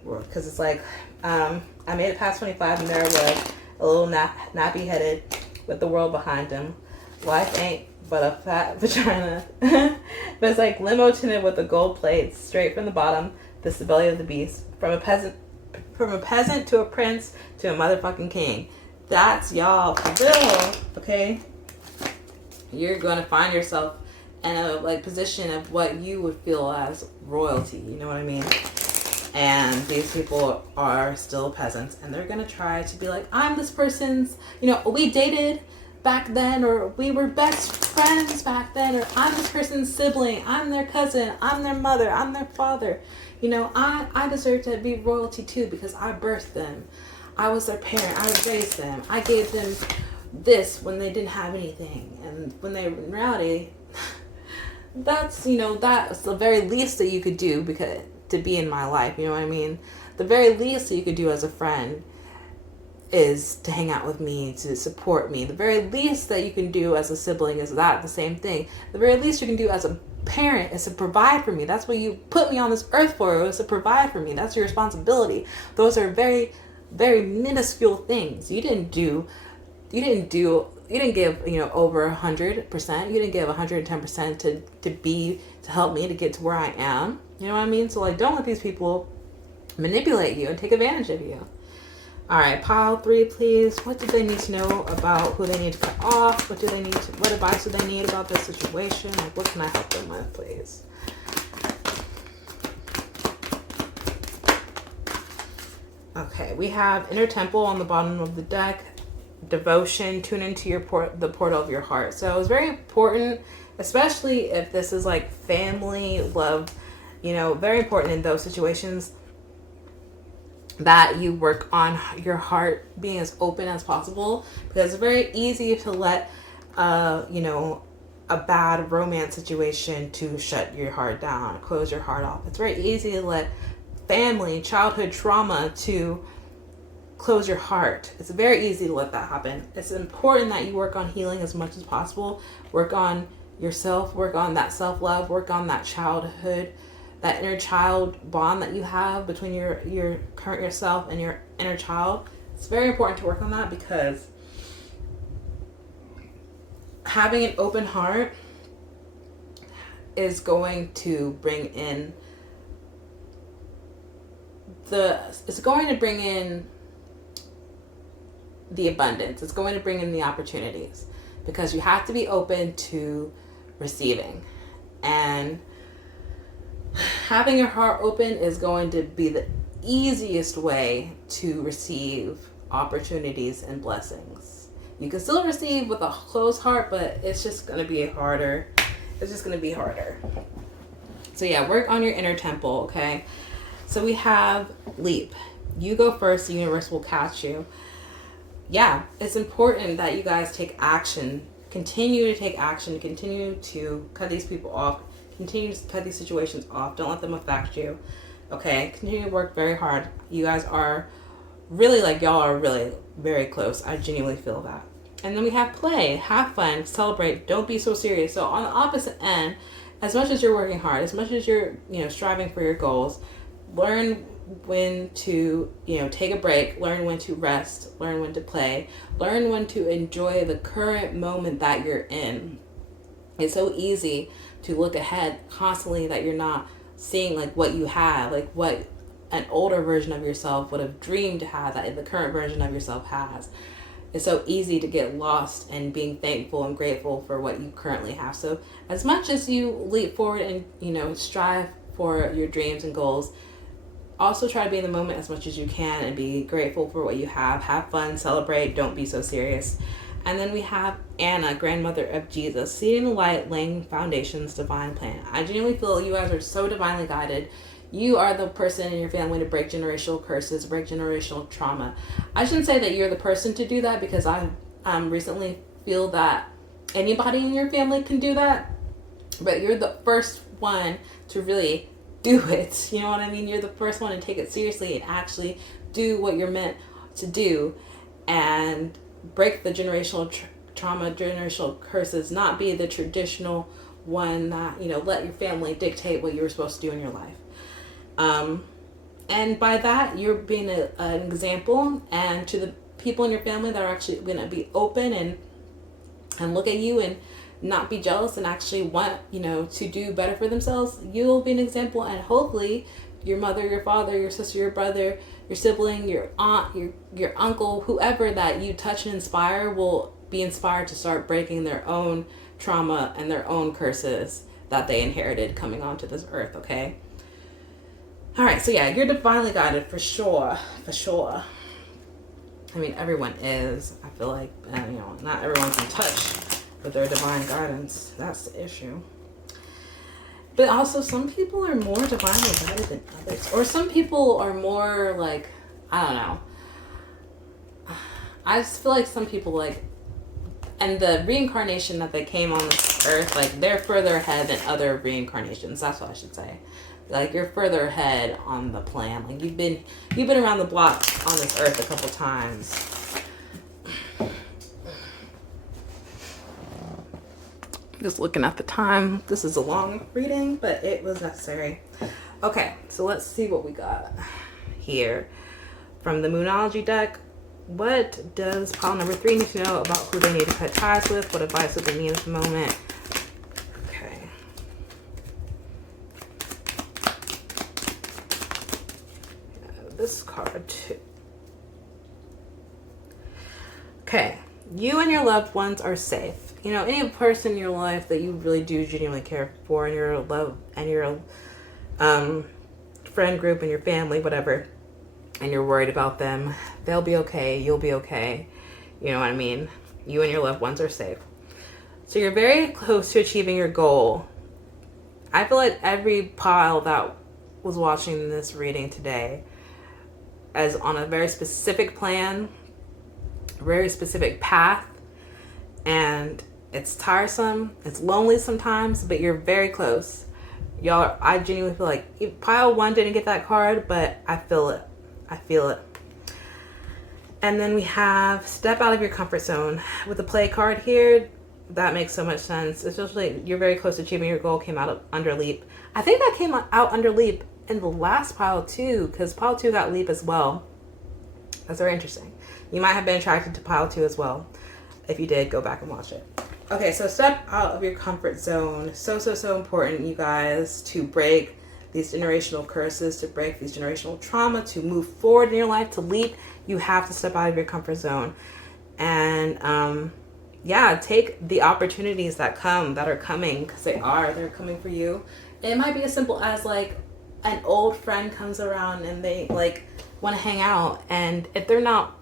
Because it's like, I made it past 25 and there I was, a little nappy headed, with the world behind him. Life ain't but a fat vagina. But it's like limo tinted with the gold plates, straight from the bottom. This is the belly of the beast. From a peasant to a prince to a motherfucking king. That's y'all for real, okay? You're gonna find yourself in a like position of what you would feel as royalty. You know what I mean? And these people are still peasants, and they're going to try to be like, I'm this person's, we dated back then, or we were best friends back then, or I'm this person's sibling, I'm their cousin, I'm their mother, I'm their father. You know, I deserve to be royalty too because I birthed them. I was their parent. I raised them. I gave them this when they didn't have anything. And when they were in reality, that's, you know, that's the very least that you could do because to be in my life. You know what I mean? The very least that you could do as a friend is to hang out with me, to support me. The very least that you can do as a sibling is that, the same thing. The very least you can do as a parent is to provide for me. That's what you put me on this earth for, is to provide for me. That's your responsibility. Those are very, very minuscule things. You didn't give, you know, over 100%. You didn't give 110% to help me to get to where I am. You know what I mean? So like, don't let these people manipulate you and take advantage of you. All right, pile 3, please. What do they need to know about who they need to cut off? What advice do they need about this situation? Like, what can I help them with, please? Okay, we have Inner Temple on the bottom of the deck. Devotion, tune into the portal of your heart. So it's very important, especially if this is like family, love, you know, very important in those situations, that you work on your heart being as open as possible, because it's very easy to let you know, a bad romance situation to shut your heart down, close your heart off. It's very easy to let family, childhood trauma to close your heart. It's very easy to let that happen. It's important that you work on healing as much as possible. Work on yourself, work on that self-love, work on that childhood, that inner child bond that you have between your current yourself and your inner child. It's very important to work on that, because having an open heart is going to bring in the abundance. It's going to bring in the opportunities, because you have to be open to receiving. And having your heart open is going to be the easiest way to receive opportunities and blessings. You can still receive with a closed heart, but it's just going to be harder. It's just going to be harder. So yeah, work on your inner temple, okay? So we have leap. You go first, the universe will catch you. Yeah, it's important that you guys take action. Continue to take action. Continue to cut these people off. Continue to cut these situations off. Don't let them affect you. Okay? Continue to work very hard. You guys are really, like, y'all are really very close. I genuinely feel that. And then we have play. Have fun. Celebrate. Don't be so serious. So on the opposite end, as much as you're working hard, as much as you're, you know, striving for your goals, learn when to, you know, take a break. Learn when to rest. Learn when to play. Learn when to enjoy the current moment that you're in. It's so easy to look ahead constantly that you're not seeing like what you have, like what an older version of yourself would have dreamed to have that the current version of yourself has. It's so easy to get lost in being thankful and grateful for what you currently have. So as much as you leap forward and, you know, strive for your dreams and goals, also try to be in the moment as much as you can and be grateful for what you have. Have fun, celebrate, don't be so serious. And then we have Anna, grandmother of Jesus, seeing the light, laying foundations, divine plan. I genuinely feel you guys are so divinely guided. You are the person in your family to break generational curses, break generational trauma. I shouldn't say that you're the person to do that, because I recently feel that anybody in your family can do that. But you're the first one to really do it. You know what I mean? You're the first one to take it seriously and actually do what you're meant to do and break the generational trauma, generational curses, not be the traditional one that, you know, let your family dictate what you were supposed to do in your life. And by that, you're being an example, and to the people in your family that are actually going to be open and look at you and not be jealous and actually want, you know, to do better for themselves, you'll be an example. And hopefully your mother, your father, your sister, your brother, your sibling, your aunt, your uncle, whoever that you touch and inspire will be inspired to start breaking their own trauma and their own curses that they inherited coming onto this earth, okay? All right, so yeah, you're divinely guided for sure, for sure. I mean, everyone is. I feel like, you know, not everyone's in touch with their divine guidance. That's the issue. But also, some people are more divinely guided than others. Or some people are more like, I don't know. I just feel like some people, like, and the reincarnation that they came on this earth, like, they're further ahead than other reincarnations. That's what I should say. Like, you're further ahead on the plan. Like, you've been around the block on this earth a couple times. Just looking at the time. This is a long reading, but it was necessary. Okay, so let's see what we got here. From the Moonology deck, what does pile number 3 need to know about who they need to cut ties with? What advice do they need at the moment? Okay. This card too. Okay. You and your loved ones are safe. You know, any person in your life that you really do genuinely care for, and your love and your friend group and your family, whatever, and you're worried about them, they'll be okay. You'll be okay. You know what I mean? You and your loved ones are safe. So you're very close to achieving your goal. I feel like every pile that was watching this reading today is on a very specific plan, a very specific path, and it's tiresome, it's lonely sometimes, but you're very close. Y'all, I genuinely feel like pile 1 didn't get that card, but I feel it. I feel it. And then we have step out of your comfort zone. With the play card here, that makes so much sense. Especially you're very close to achieving your goal, came out under leap. I think that came out under leap in the last pile too, because pile 2 got leap as well. That's very interesting. You might have been attracted to pile 2 as well. If you did, go back and watch it. Okay, so step out of your comfort zone. So important, you guys, to break these generational curses, to break these generational trauma, to move forward in your life, to leap. You have to step out of your comfort zone. And yeah, take the opportunities that are coming, because they're coming for you. It might be as simple as like an old friend comes around and they like want to hang out, and if they're not,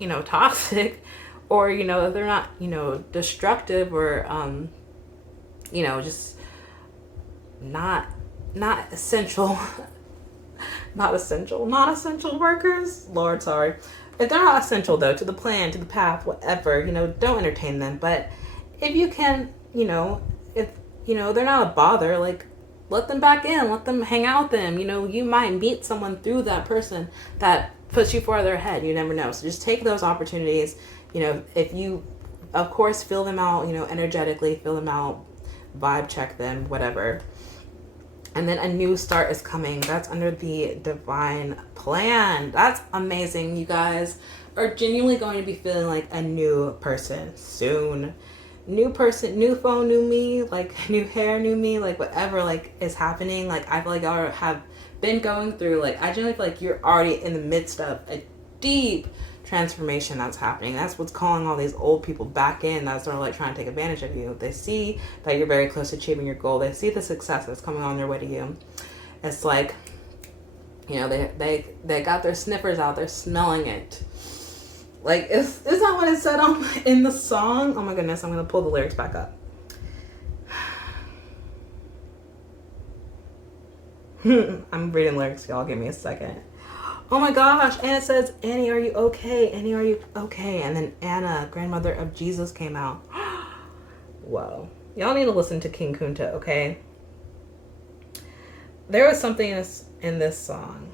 you know, toxic, or, you know, if they're not, you know, destructive, or you know, just not essential not essential workers, Lord, sorry. If they're not essential though to the plan, to the path, whatever, you know, don't entertain them. But if you can, you know, if you know they're not a bother, like, let them back in, let them hang out with them. You know, you might meet someone through that person that puts you farther ahead. You never know. So just take those opportunities. You know, if you, of course, fill them out, you know, energetically, fill them out, vibe check them, whatever. And then a new start is coming. That's under the divine plan. That's amazing. You guys are genuinely going to be feeling like a new person soon. New person, new phone, new me, like new hair, new me, like whatever like is happening. Like I feel like y'all have been going through, like I genuinely feel like you're already in the midst of a deep transformation that's happening. That's what's calling all these old people back in. That's sort of like trying to take advantage of you. They see that you're very close to achieving your goal. They see the success that's coming on their way to you. It's like, you know, they got their sniffers out. They're smelling it. Like, is that what it said in the song? Oh my goodness, I'm gonna pull the lyrics back up. I'm reading lyrics, y'all. Give me a second. Oh my gosh, and it says, Annie, are you okay? Annie, are you okay? And then Anna, grandmother of Jesus, came out. Whoa. Y'all need to listen to King Kunta, okay? There was something in this song.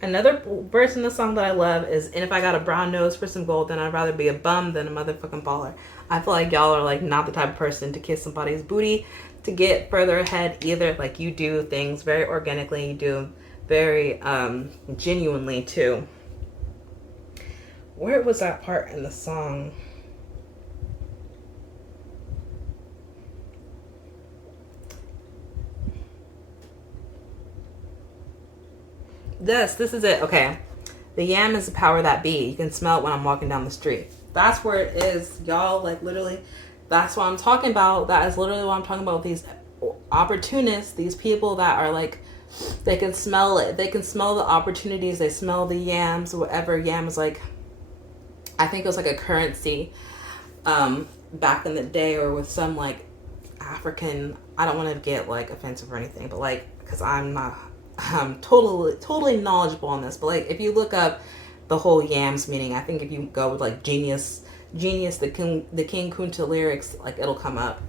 Another verse in the song that I love is, and if I got a brown nose for some gold, then I'd rather be a bum than a motherfucking baller. I feel like y'all are like not the type of person to kiss somebody's booty to get further ahead either. Like you do things very organically, you do very genuinely too. Where was that part in the song? This is it. Okay. The yam is the power that be. You can smell it when I'm walking down the street. That's where it is, y'all. Like literally, that's what I'm talking about. That is literally what I'm talking about. These opportunists, these people that are like, they can smell it. They can smell the opportunities. They smell the yams, whatever. Yam is like, I think it was like a currency. back in the day, or with some like African, I don't want to get like offensive or anything, but like, because I'm totally knowledgeable on this, but like if you look up the whole yams meaning, I think if you go with like genius the King Kunta lyrics, like it'll come up.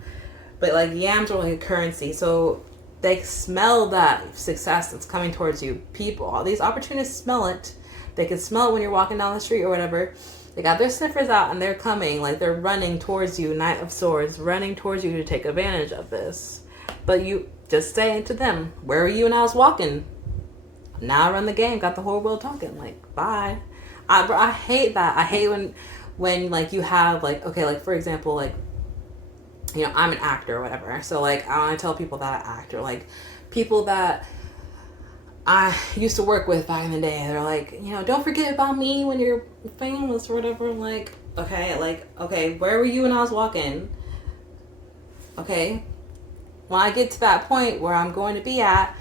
But like yams are like a currency, so they smell that success that's coming towards you. People, all these opportunists smell it. They can smell it when you're walking down the street or whatever. They got their sniffers out and they're coming, like they're running towards you, Knight of Swords, running towards you to take advantage of this. But you just say to them, where were you when I was walking? Now I run the game, got the whole world talking. Like, bye. I hate that. I hate when like you have like, okay, like for example, like, you know, I'm an actor or whatever. So like I want to tell people that I act, or like people that I used to work with back in the day. They're like, you know, don't forget about me when you're famous or whatever. Like, okay, where were you when I was walking? Okay. When I get to that point where I'm going to be at,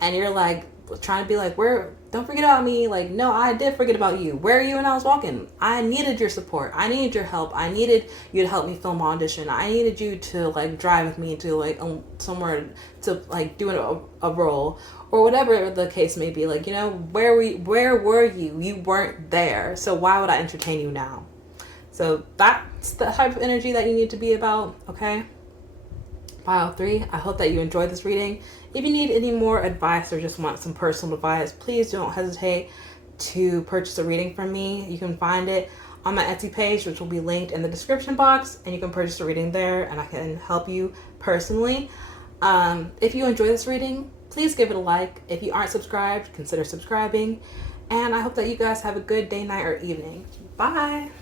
and you're like trying to be like, where, don't forget about me. Like, no, I did forget about you. Where are you when I was walking? I needed your support. I needed your help. I needed you to help me film audition. I needed you to like drive with me to like somewhere to like do a role or whatever the case may be. Like, you know, where were you? You weren't there. So why would I entertain you now? So that's the type of energy that you need to be about. Okay. Pile 3, I hope that you enjoyed this reading. If you need any more advice or just want some personal advice, please don't hesitate to purchase a reading from me. You can find it on my Etsy page, which will be linked in the description box, and you can purchase a reading there and I can help you personally. If you enjoy this reading, please give it a like. If you aren't subscribed, consider subscribing. And I hope that you guys have a good day, night, or evening. Bye.